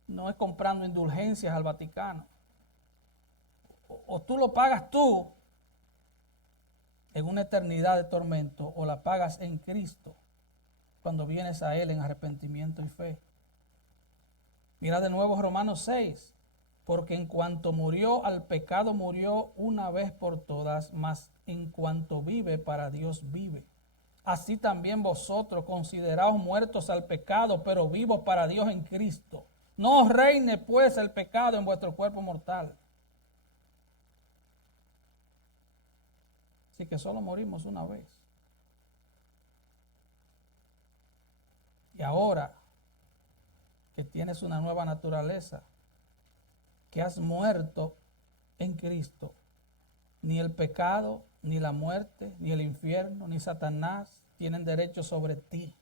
No es comprando indulgencias al Vaticano. O tú lo pagas tú en una eternidad de tormento, o la pagas en Cristo cuando vienes a Él en arrepentimiento y fe. Mira de nuevo Romanos 6. Porque en cuanto murió al pecado, murió una vez por todas, mas en cuanto vive, para Dios vive. Así también vosotros consideraos muertos al pecado, pero vivos para Dios en Cristo. No reine pues el pecado en vuestro cuerpo mortal. Así que solo morimos una vez. Y ahora que tienes una nueva naturaleza, que has muerto en Cristo, ni el pecado, ni la muerte, ni el infierno, ni Satanás tienen derecho sobre ti.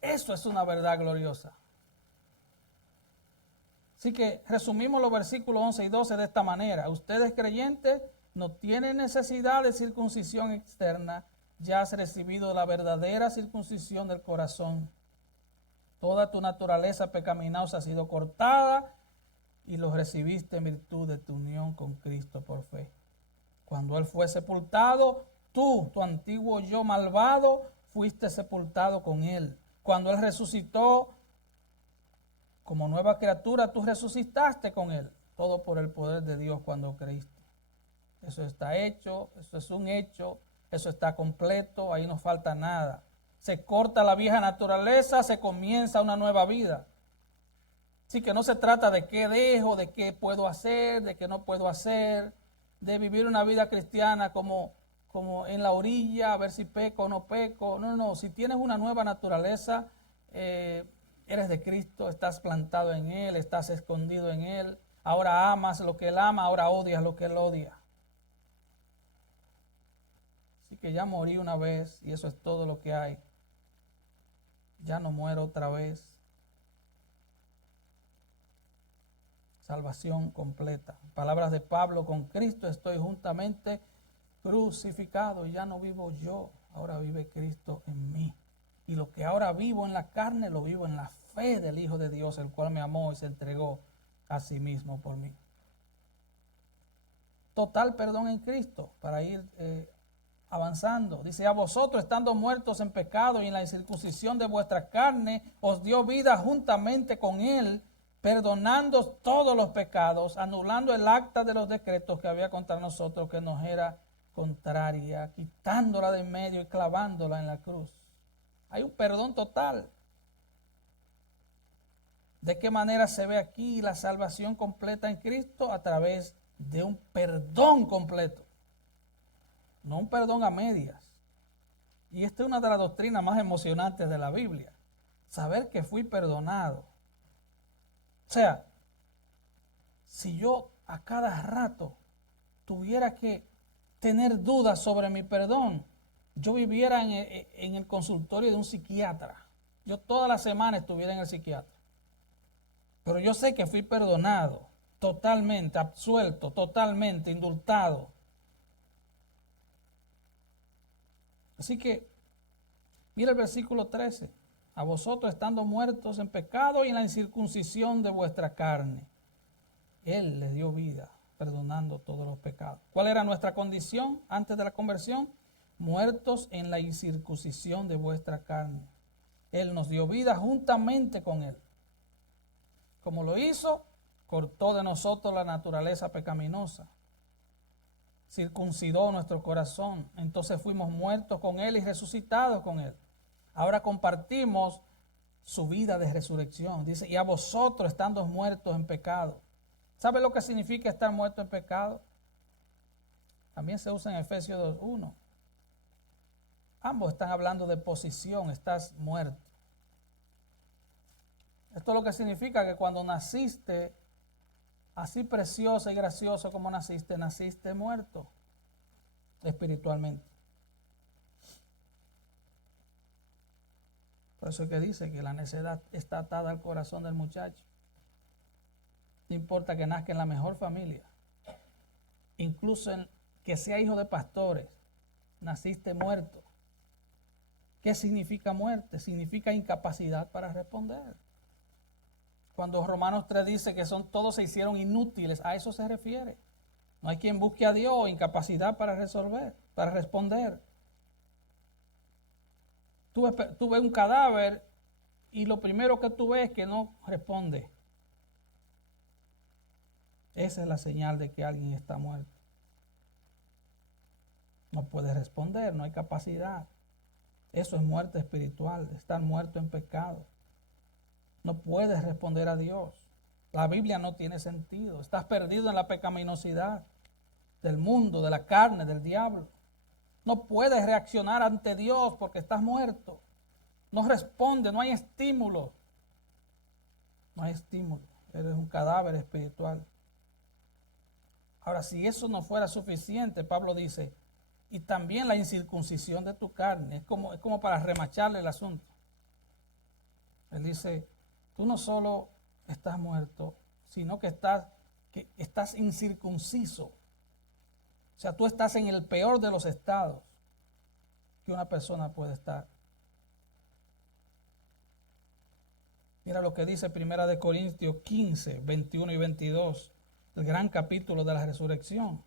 Eso es una verdad gloriosa. Así que resumimos los versículos 11 y 12 de esta manera. Ustedes creyentes no tienen necesidad de circuncisión externa, ya has recibido la verdadera circuncisión del corazón. Toda tu naturaleza pecaminosa ha sido cortada y los recibiste en virtud de tu unión con Cristo por fe. Cuando Él fue sepultado, tú, tu antiguo yo malvado, fuiste sepultado con Él. Cuando Él resucitó, como nueva criatura, tú resucitaste con Él. Todo por el poder de Dios cuando creíste. Eso está hecho, eso es un hecho, eso está completo, ahí no falta nada. Se corta la vieja naturaleza, se comienza una nueva vida. Así que no se trata de qué dejo, de qué puedo hacer, de qué no puedo hacer, de vivir una vida cristiana como en la orilla, a ver si peco o no peco. No, si tienes una nueva naturaleza, eres de Cristo, estás plantado en Él, estás escondido en Él. Ahora amas lo que Él ama, ahora odias lo que Él odia. Así que ya morí una vez y eso es todo lo que hay. Ya no muero otra vez. Salvación completa. Palabras de Pablo: con Cristo estoy juntamente crucificado y ya no vivo yo, ahora vive Cristo en mí. Y lo que ahora vivo en la carne, lo vivo en la fe del Hijo de Dios, el cual me amó y se entregó a sí mismo por mí. Total perdón en Cristo, para ir avanzando. Dice: a vosotros, estando muertos en pecado y en la incircuncisión de vuestra carne, os dio vida juntamente con Él, perdonando todos los pecados, anulando el acta de los decretos que había contra nosotros, que nos era contraria, quitándola de en medio y clavándola en la cruz. Hay un perdón total. ¿De qué manera se ve aquí la salvación completa en Cristo? A través de un perdón completo, no un perdón a medias. Y esta es una de las doctrinas más emocionantes de la Biblia, saber que fui perdonado. O sea, si yo a cada rato tuviera que tener dudas sobre mi perdón, yo viviera en el consultorio de un psiquiatra. Yo toda la semana estuviera en el psiquiatra. Pero yo sé que fui perdonado, totalmente, absuelto, totalmente, indultado. Así que, mira el versículo 13. A vosotros estando muertos en pecado y en la incircuncisión de vuestra carne. Él les dio vida, perdonando todos los pecados. ¿Cuál era nuestra condición antes de la conversión? Muertos en la incircuncisión de vuestra carne. Él nos dio vida juntamente con Él. Como lo hizo, cortó de nosotros la naturaleza pecaminosa. Circuncidó nuestro corazón. Entonces fuimos muertos con Él y resucitados con Él. Ahora compartimos su vida de resurrección. Dice, y a vosotros estando muertos en pecado. ¿Sabe lo que significa estar muerto en pecado? También se usa en Efesios 2:1. Ambos están hablando de posición, estás muerto. Esto es lo que significa que cuando naciste, así precioso y gracioso como naciste, naciste muerto espiritualmente. Por eso es que dice que la necedad está atada al corazón del muchacho. No importa que nazca en la mejor familia, incluso que sea hijo de pastores, naciste muerto. ¿Qué significa muerte? Significa incapacidad para responder. Cuando Romanos 3 dice que todos se hicieron inútiles, a eso se refiere. No hay quien busque a Dios, incapacidad para resolver, para responder. Tú ves un cadáver y lo primero que tú ves es que no responde. Esa es la señal de que alguien está muerto. No puede responder, no hay capacidad. Eso es muerte espiritual, estar muerto en pecado. No puedes responder a Dios. La Biblia no tiene sentido. Estás perdido en la pecaminosidad del mundo, de la carne, del diablo. No puedes reaccionar ante Dios porque estás muerto. No responde, no hay estímulo. No hay estímulo. Eres un cadáver espiritual. Ahora, si eso no fuera suficiente, Pablo dice, y también la incircuncisión de tu carne. Es como para remacharle el asunto. Él dice, tú no solo estás muerto, sino que estás incircunciso. O sea, tú estás en el peor de los estados que una persona puede estar. Mira lo que dice 1 Corintios 15, 21 y 22, el gran capítulo de la resurrección.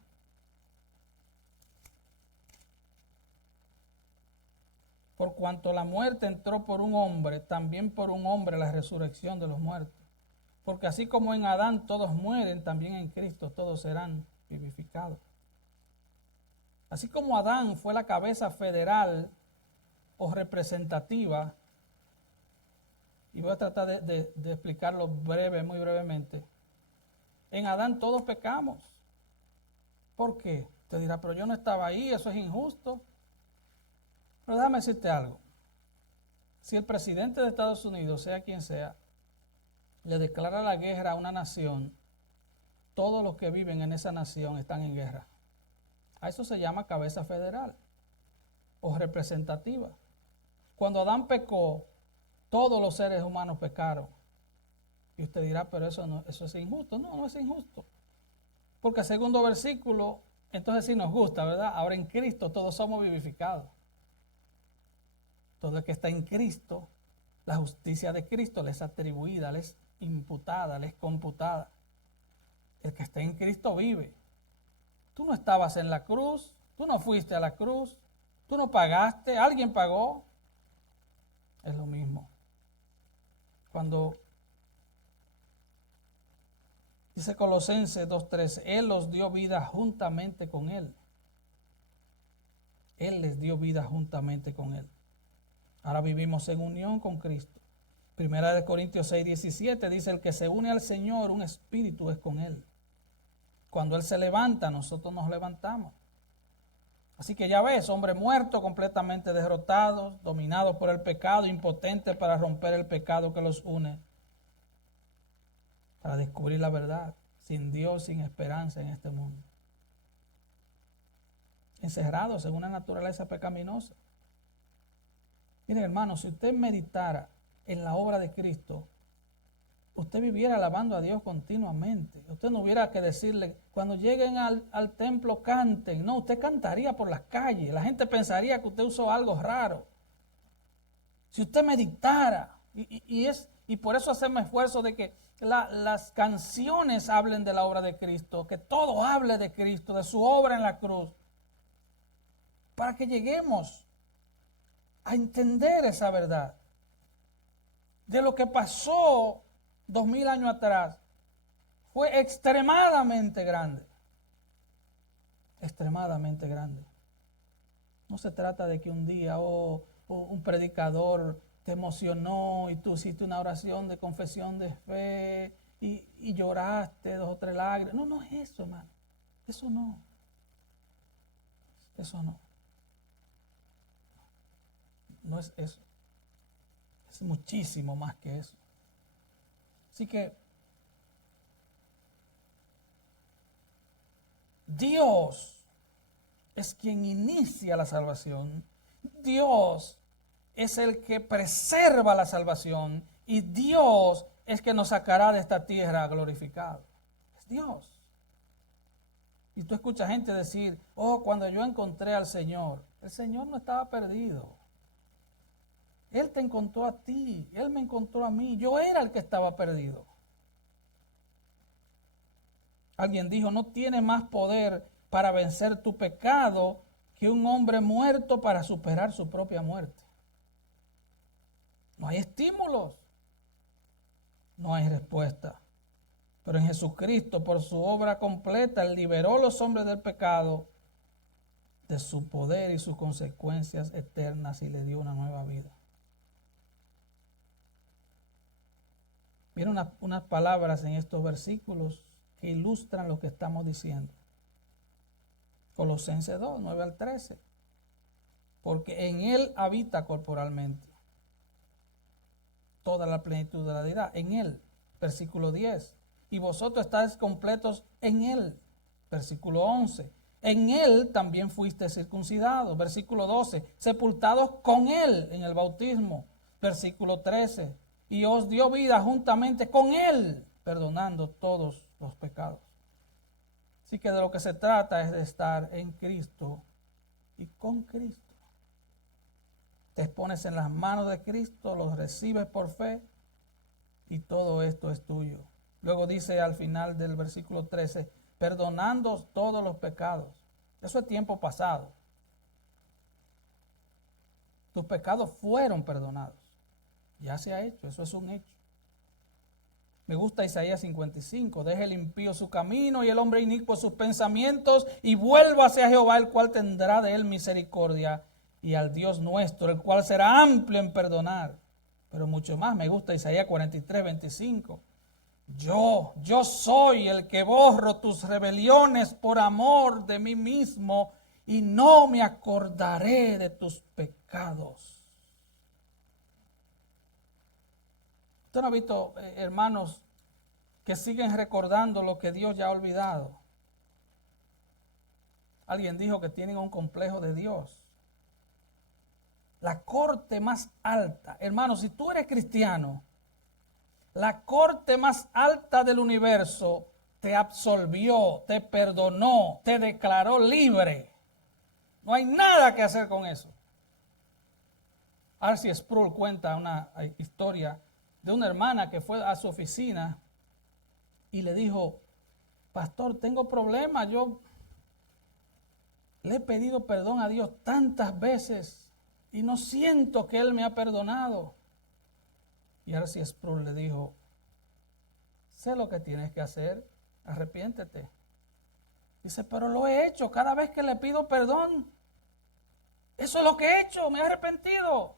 Por cuanto la muerte entró por un hombre, también por un hombre la resurrección de los muertos. Porque así como en Adán todos mueren, también en Cristo todos serán vivificados. Así como Adán fue la cabeza federal o representativa, y voy a tratar de explicarlo muy brevemente. En Adán todos pecamos. ¿Por qué? Te dirá, pero yo no estaba ahí, eso es injusto. Pero déjame decirte algo. Si el presidente de Estados Unidos, sea quien sea, le declara la guerra a una nación, todos los que viven en esa nación están en guerra. A eso se llama cabeza federal o representativa. Cuando Adán pecó, todos los seres humanos pecaron. Y usted dirá, pero eso es injusto. No, no es injusto. Porque el segundo versículo, entonces sí nos gusta, ¿verdad? Ahora en Cristo todos somos vivificados. Todo el que está en Cristo, la justicia de Cristo le es atribuida, le es imputada, le es computada. El que está en Cristo vive. Tú no estabas en la cruz, tú no fuiste a la cruz, tú no pagaste, alguien pagó. Es lo mismo. Cuando dice Colosenses 2:13, Él los dio vida juntamente con Él. Él les dio vida juntamente con Él. Ahora vivimos en unión con Cristo. 1 Corintios 6:17 dice, el que se une al Señor, un espíritu es con Él. Cuando Él se levanta, nosotros nos levantamos. Así que ya ves, hombres muertos, completamente derrotados, dominados por el pecado, impotentes para romper el pecado que los une, para descubrir la verdad, sin Dios, sin esperanza en este mundo. encerrados en una naturaleza pecaminosa. Miren, hermanos, si usted meditara en la obra de Cristo, usted viviera alabando a Dios continuamente. Usted no hubiera que decirle, cuando lleguen al templo canten. No, usted cantaría por las calles. La gente pensaría que usted usó algo raro. Si usted meditara, y por eso hacemos esfuerzo de que las canciones hablen de la obra de Cristo, que todo hable de Cristo, de su obra en la cruz, para que lleguemos a entender esa verdad. De lo que pasó 2000 años atrás, fue extremadamente grande. Extremadamente grande. No se trata de que un día un predicador te emocionó y tú hiciste una oración de confesión de fe y lloraste 2 o 3 lágrimas. No, no es eso, hermano. Eso no. Eso no. No es eso. Es muchísimo más que eso. Así que Dios es quien inicia la salvación. Dios es el que preserva la salvación. Y Dios es que nos sacará de esta tierra glorificado. Es Dios. Y tú escuchas gente decir, oh, cuando yo encontré al Señor, el Señor no estaba perdido. Él te encontró a ti, Él me encontró a mí, yo era el que estaba perdido. Alguien dijo, no tiene más poder para vencer tu pecado que un hombre muerto para superar su propia muerte. No hay estímulos, no hay respuesta. Pero en Jesucristo, por su obra completa, Él liberó a los hombres del pecado, de su poder y sus consecuencias eternas y le dio una nueva vida. Vienen unas palabras en estos versículos que ilustran lo que estamos diciendo. Colosenses 2, 9 al 13. Porque en Él habita corporalmente toda la plenitud de la deidad. En Él, versículo 10. Y vosotros estáis completos en Él, versículo 11. En Él también fuiste circuncidados, versículo 12. Sepultados con Él en el bautismo, versículo 13. Y os dio vida juntamente con Él, perdonando todos los pecados. Así que de lo que se trata es de estar en Cristo y con Cristo. Te expones en las manos de Cristo, los recibes por fe y todo esto es tuyo. Luego dice al final del versículo 13, perdonando todos los pecados. Eso es tiempo pasado. Tus pecados fueron perdonados. Ya se ha hecho, eso es un hecho. Me gusta Isaías 55, deje el impío su camino y el hombre inicuo sus pensamientos y vuélvase a Jehová, el cual tendrá de él misericordia, y al Dios nuestro, el cual será amplio en perdonar. Pero mucho más me gusta Isaías 43, 25. Yo soy el que borro tus rebeliones por amor de mí mismo y no me acordaré de tus pecados. ¿Usted no ha visto, hermanos, que siguen recordando lo que Dios ya ha olvidado? Alguien dijo que tienen un complejo de Dios. La corte más alta, hermanos, si tú eres cristiano, la corte más alta del universo te absolvió, te perdonó, te declaró libre. No hay nada que hacer con eso. R.C. Sproul cuenta una historia de una hermana que fue a su oficina y le dijo, pastor, tengo problemas, yo le he pedido perdón a Dios tantas veces y no siento que Él me ha perdonado. Y R.C. Sproul le dijo, sé lo que tienes que hacer, arrepiéntete. Dice, pero lo he hecho cada vez que le pido perdón. Eso es lo que he hecho, me he arrepentido.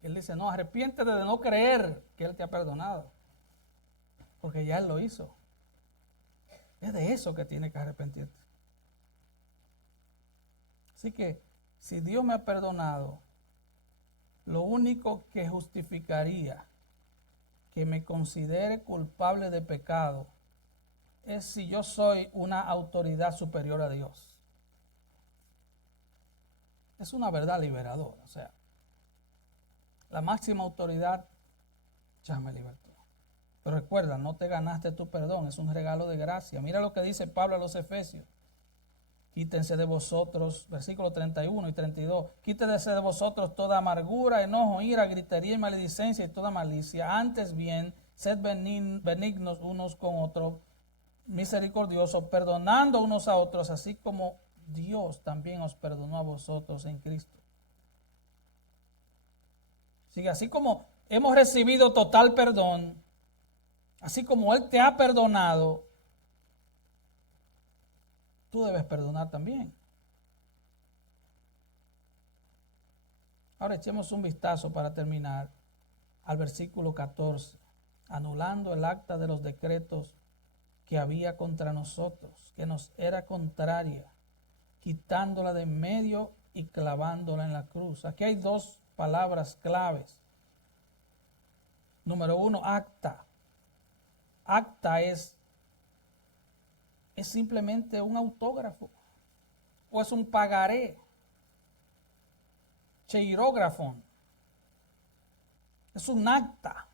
Y él dice, no, arrepiéntete de no creer que Él te ha perdonado. Porque ya Él lo hizo. Es de eso que tiene que arrepentirte. Así que, si Dios me ha perdonado, lo único que justificaría que me considere culpable de pecado es si yo soy una autoridad superior a Dios. Es una verdad liberadora. O sea, la máxima autoridad ya me libertó. Pero recuerda, no te ganaste tu perdón, es un regalo de gracia. Mira lo que dice Pablo a los Efesios. Quítense de vosotros, versículos 31 y 32, quítense de vosotros toda amargura, enojo, ira, gritería y maledicencia y toda malicia. Antes bien, sed benignos unos con otros, misericordiosos, perdonando unos a otros, así como Dios también os perdonó a vosotros en Cristo. Así que así como hemos recibido total perdón, así como Él te ha perdonado, tú debes perdonar también. Ahora echemos un vistazo para terminar al versículo 14, anulando el acta de los decretos que había contra nosotros, que nos era contraria, quitándola de en medio y clavándola en la cruz. Aquí hay dos palabras claves. Número uno, acta. Acta es simplemente un autógrafo o es un pagaré. Cheirógrafo. Es un acta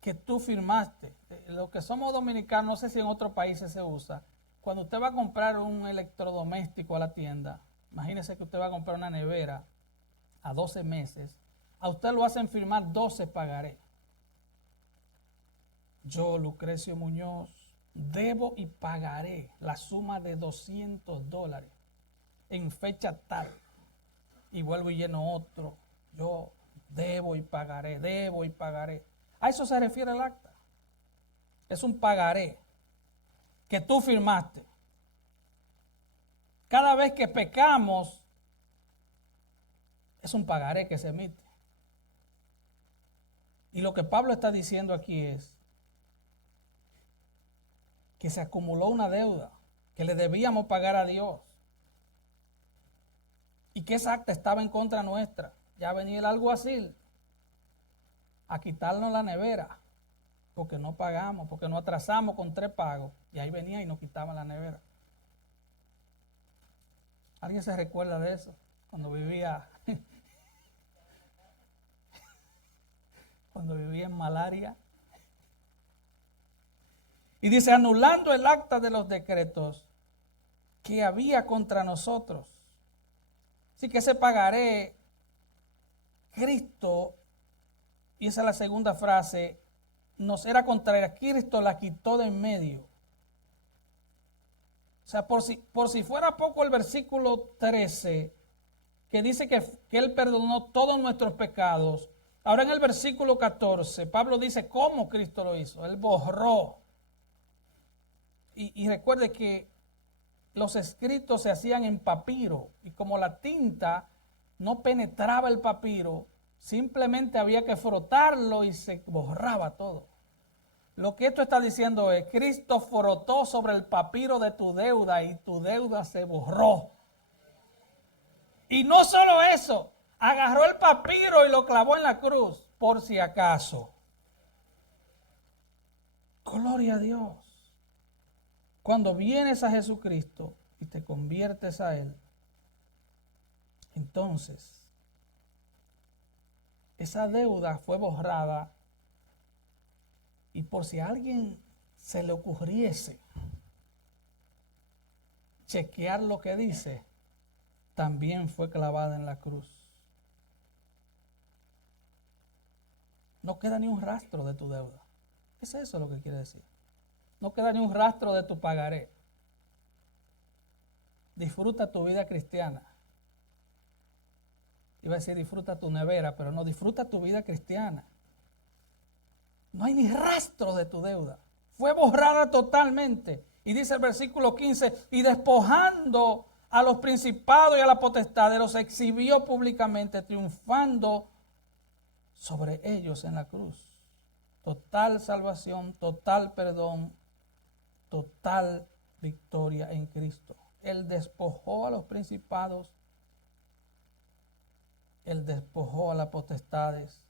que tú firmaste. Lo que somos dominicanos, no sé si en otros países se usa. Cuando usted va a comprar un electrodoméstico a la tienda, imagínese que usted va a comprar una nevera a 12 meses, a usted lo hacen firmar 12 pagarés. Yo, Lucrecio Muñoz, debo y pagaré la suma de $200 en fecha tal. Y vuelvo y lleno otro. Yo debo y pagaré, debo y pagaré. A eso se refiere el acta. Es un pagaré que tú firmaste. Cada vez que pecamos, es un pagaré que se emite. Y lo que Pablo está diciendo aquí es que se acumuló una deuda que le debíamos pagar a Dios y que esa acta estaba en contra nuestra. Ya venía el alguacil a quitarnos la nevera porque no pagamos, porque nos atrasamos con 3 pagos y ahí venía y nos quitaban la nevera. ¿Alguien se recuerda de eso? Cuando vivía en malaria. Y dice, anulando el acta de los decretos que había contra nosotros. Así que ese pagaré, Cristo, y esa es la segunda frase, nos era contraria. Cristo la quitó de en medio. O sea, por si fuera poco el versículo 13, que dice que Él perdonó todos nuestros pecados. Ahora en el versículo 14, Pablo dice cómo Cristo lo hizo. Él borró. Y recuerde que los escritos se hacían en papiro y como la tinta no penetraba el papiro, simplemente había que frotarlo y se borraba todo. Lo que esto está diciendo es, Cristo frotó sobre el papiro de tu deuda y tu deuda se borró. Y no solo eso, agarró el papiro y lo clavó en la cruz, por si acaso. Gloria a Dios. Cuando vienes a Jesucristo y te conviertes a Él, entonces esa deuda fue borrada y por si a alguien se le ocurriese chequear lo que dice, también fue clavada en la cruz. No queda ni un rastro de tu deuda. ¿Es eso lo que quiere decir? No queda ni un rastro de tu pagaré. Disfruta tu vida cristiana. Iba a decir disfruta tu nevera, pero no, disfruta tu vida cristiana. No hay ni rastro de tu deuda. Fue borrada totalmente. Y dice el versículo 15, y despojando a los principados y a la potestad, los exhibió públicamente, triunfando sobre ellos en la cruz. Total salvación, total perdón, total victoria en Cristo. Él despojó a los principados, Él despojó a las potestades.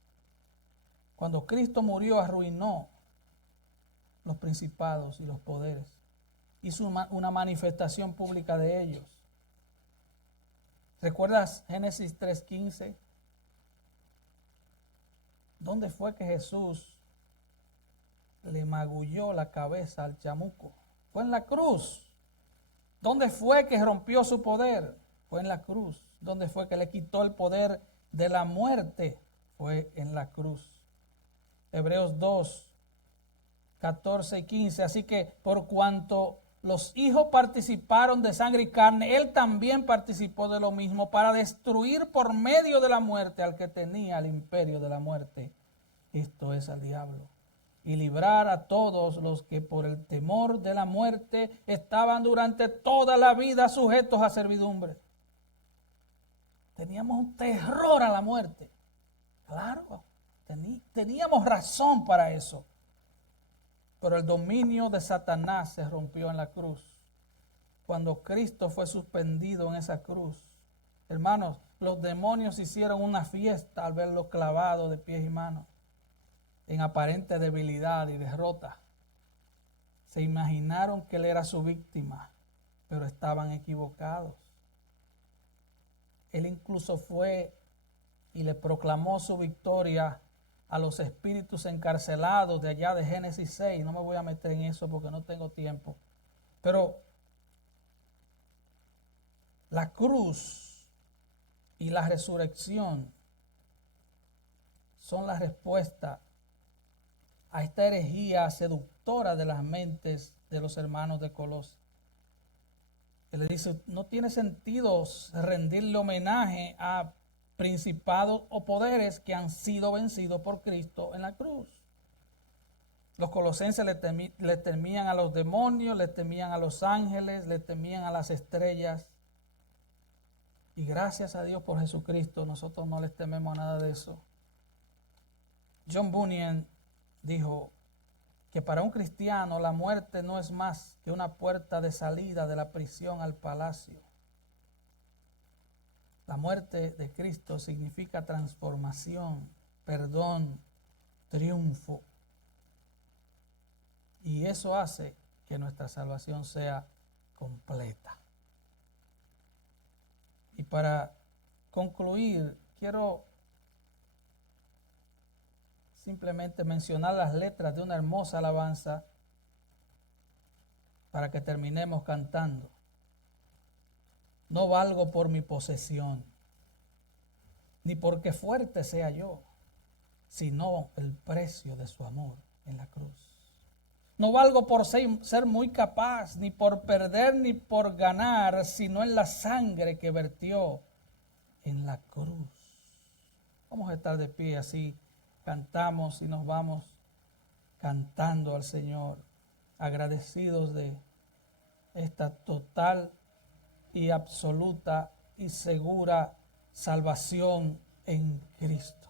Cuando Cristo murió, arruinó los principados y los poderes. Hizo una manifestación pública de ellos. ¿Recuerdas Génesis 3:15? ¿Dónde fue que Jesús le magulló la cabeza al chamuco? Fue en la cruz. ¿Dónde fue que rompió su poder? Fue en la cruz. ¿Dónde fue que le quitó el poder de la muerte? Fue en la cruz. Hebreos 2, 14 y 15. Así que por cuanto los hijos participaron de sangre y carne, él también participó de lo mismo para destruir por medio de la muerte al que tenía el imperio de la muerte. Esto es al diablo. Y librar a todos los que por el temor de la muerte estaban durante toda la vida sujetos a servidumbre. Teníamos un terror a la muerte. Claro, teníamos razón para eso. Pero el dominio de Satanás se rompió en la cruz. Cuando Cristo fue suspendido en esa cruz, hermanos, los demonios hicieron una fiesta al verlo clavado de pies y manos, en aparente debilidad y derrota. Se imaginaron que él era su víctima, pero estaban equivocados. Él incluso fue y le proclamó su victoria a los espíritus encarcelados de allá de Génesis 6. No me voy a meter en eso porque no tengo tiempo. Pero la cruz y la resurrección son la respuesta a esta herejía seductora de las mentes de los hermanos de Colosas. Él le dice, no tiene sentido rendirle homenaje a principados o poderes que han sido vencidos por Cristo en la cruz. Los colosenses le temían a los demonios, le temían a los ángeles, le temían a las estrellas. Y gracias a Dios por Jesucristo, nosotros no les tememos a nada de eso. John Bunyan dijo que para un cristiano la muerte no es más que una puerta de salida de la prisión al palacio. La muerte de Cristo significa transformación, perdón, triunfo. Y eso hace que nuestra salvación sea completa. Y para concluir, quiero simplemente mencionar las letras de una hermosa alabanza para que terminemos cantando. No valgo por mi posesión, ni porque fuerte sea yo, sino el precio de su amor en la cruz. No valgo por ser muy capaz, ni por perder, ni por ganar, sino en la sangre que vertió en la cruz. Vamos a estar de pie así, cantamos y nos vamos cantando al Señor, agradecidos de esta total y absoluta y segura salvación en Cristo.